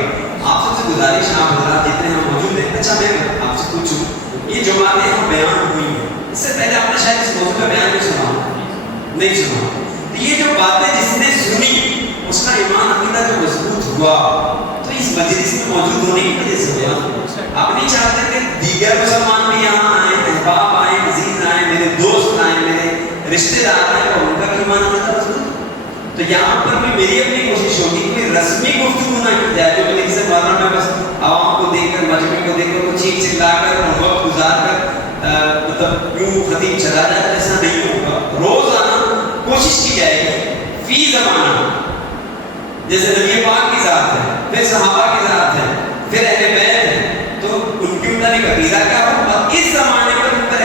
آپ سب سے گزارش آپ حضرات جتنے ہم موجود ہیں، اچھا میں آپ سے پوچھوں یہ جو باتیں ہم بیان ہوئی ہیں اس سے پہلے آپ نے شاید اس موضوع پہ بیان نہیں سنا، تو یہ جو باتیں جس نے سنی اس کا ایمان عقیدہ جو مضبوط ہوا تو اس مجلس میں موجود ہونے کی وجہ سے ہوا۔ آپ نہیں چاہتے کہ دیگر مسلمان بھی یہاں آئیں، احباب آئیں، عزیز آئیں، میرے دوست آئیں، میرے رشتے دار آئیں اور ان کا بھی ایمان عقیدہ مضبوط۔ تو یہاں پر بھی میری اپنی کوشش ہوگی کہ رسمی گفتگو نہ کی جائے، جو مجلس سے بارہ میں بس عوام کو دیکھ کر، مجمع کو دیکھ کر وہ چیخ چلا کر اور وقت گزار کر مطلب یوں خطیب چلا جائے، ایسا نہیں ہوگا۔ روزانہ کوشش کی جائے گی فی زمانہ، جیسے نبی پاک کی ذات ہے، پھر صحابہ کی ذات ہے، پھر اہل بیت ہے، تو ان کی متعلق عقیدہ کیا ہو، اور اس زمانے پر ان پر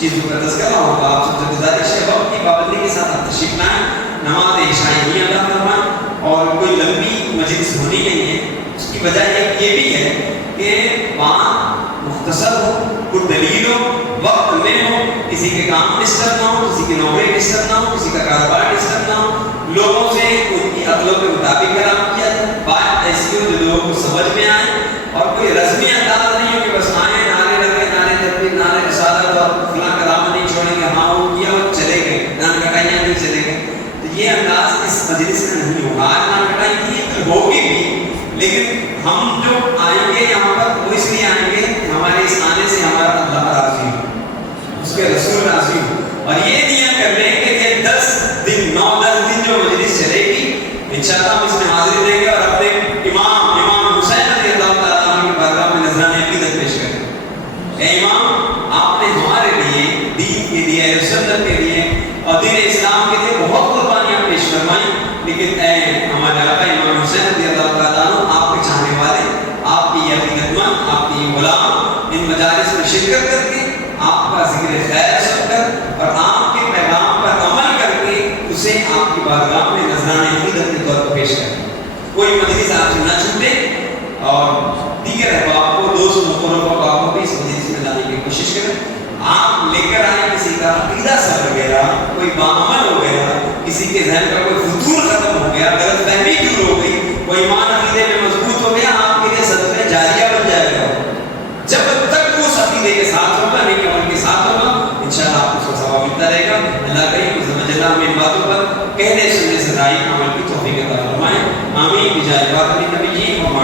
چیزوں کا تذکرہ ہوگا. آپ سب سے گزارش ہے وقت کی پابندی کے ساتھ آپ تشریف لائیں, نماز عشاء ہی ادا فرمائیں, اور کوئی لمبی مجلس ہونی نہیں ہے. اس کی وجہ یہ بھی ہے کہ بات مختصر ہو, پر دلیل ہو, وقت میں ہو, کسی کے کام ڈسٹرب نہ ہو, کسی کی نوکری ڈسٹرب نہ ہو, کسی کا کاروبار ڈسٹرب نہ ہو, لوگوں سے ان کی عقلوں کے مطابق کلام کیا جائے, بات ایسی ہو جو لوگوں کو سمجھ میں آئے, اور کوئی رسمی انداز نہیں ہو کہ بس آئے نعرے لگے, نعرے تکبیر, نعرے رسالت, اور فلاں کلام نہیں چھوڑیں گے, ہاں وہ کیا اور چلے گئے, نان کٹائیاں نہیں چلے گئے. تو یہ انداز اس مجلس میں نہیں ہوگا. آج نان کٹائی کی ہوگی بھی, لیکن ہم جو آئیں گے یہاں پر وہ اس لیے آئیں گے کہ ہمارے اس آنے سے ہمارا اللہ راضی ہو, اس کے رسول راضی ہو, اور یہ نیت کر لیں کہ یہ 10 دن 9-10 دن جو مجلس چلے گی انشاءاللہ ہم اس میں حاضری دیں گے, اور اپنے امام حسین رضی اللہ تعالیٰ عنہ کی بارگاہ میں نذرانہ عقیدت پیش کریں. اے امام, آپ نے ہمارے لیے, دین کے لیے, اہل سنت کے لیے اور دین اسلام کے لیے بہت قربانیاں پیش فرمائیں, لیکن اے ہمارے آقا امام حسین رضی اللہ تعالیٰ عنہ, آپ کے چاہنے والے, آپ کی یہ عقیدت مند, آپ کی یہ غلام, ان مجالس میں شرکت کر کے آپ کا ذکر خیر سن کر اور آپ کے پیغام پر عمل کر کے اسے آپ کی بارگاہ میں نذرانہ عقیدت کے طور پر پیش کریں. کوئی مجلس آپ سے نہ چھوٹے, اور دیگر احباب کو, دوست مقربوں کو آپ کو بھی اس مجلس میں لانے کی کوشش کریں. آپ لے کر آئیں کسی کا عقیدہ سر گیا, کوئی باعمل ہو گیا, کسی کے ذہن کا کوئی فطور ختم ہو گیا, غلط فہمی دور ہو گئی, کوئی ایمان عقیدے میں مضبوط ہو گیا, آپ کے لیے صدقہ جاریہ بن جائے گا. جب تک وہ اس عقیدے کے ساتھ ہوگا, نیک عمل کے ساتھ ہوگا, انشاءاللہ آپ کو اس کا ثواب ملتا رہے گا. اللہ کریم عز و جل ہمیں ان باتوں پر کہنے سننے سے رائی عمل کی توفیق عطا فرمائے. آمین بجائے باقی نبی جی و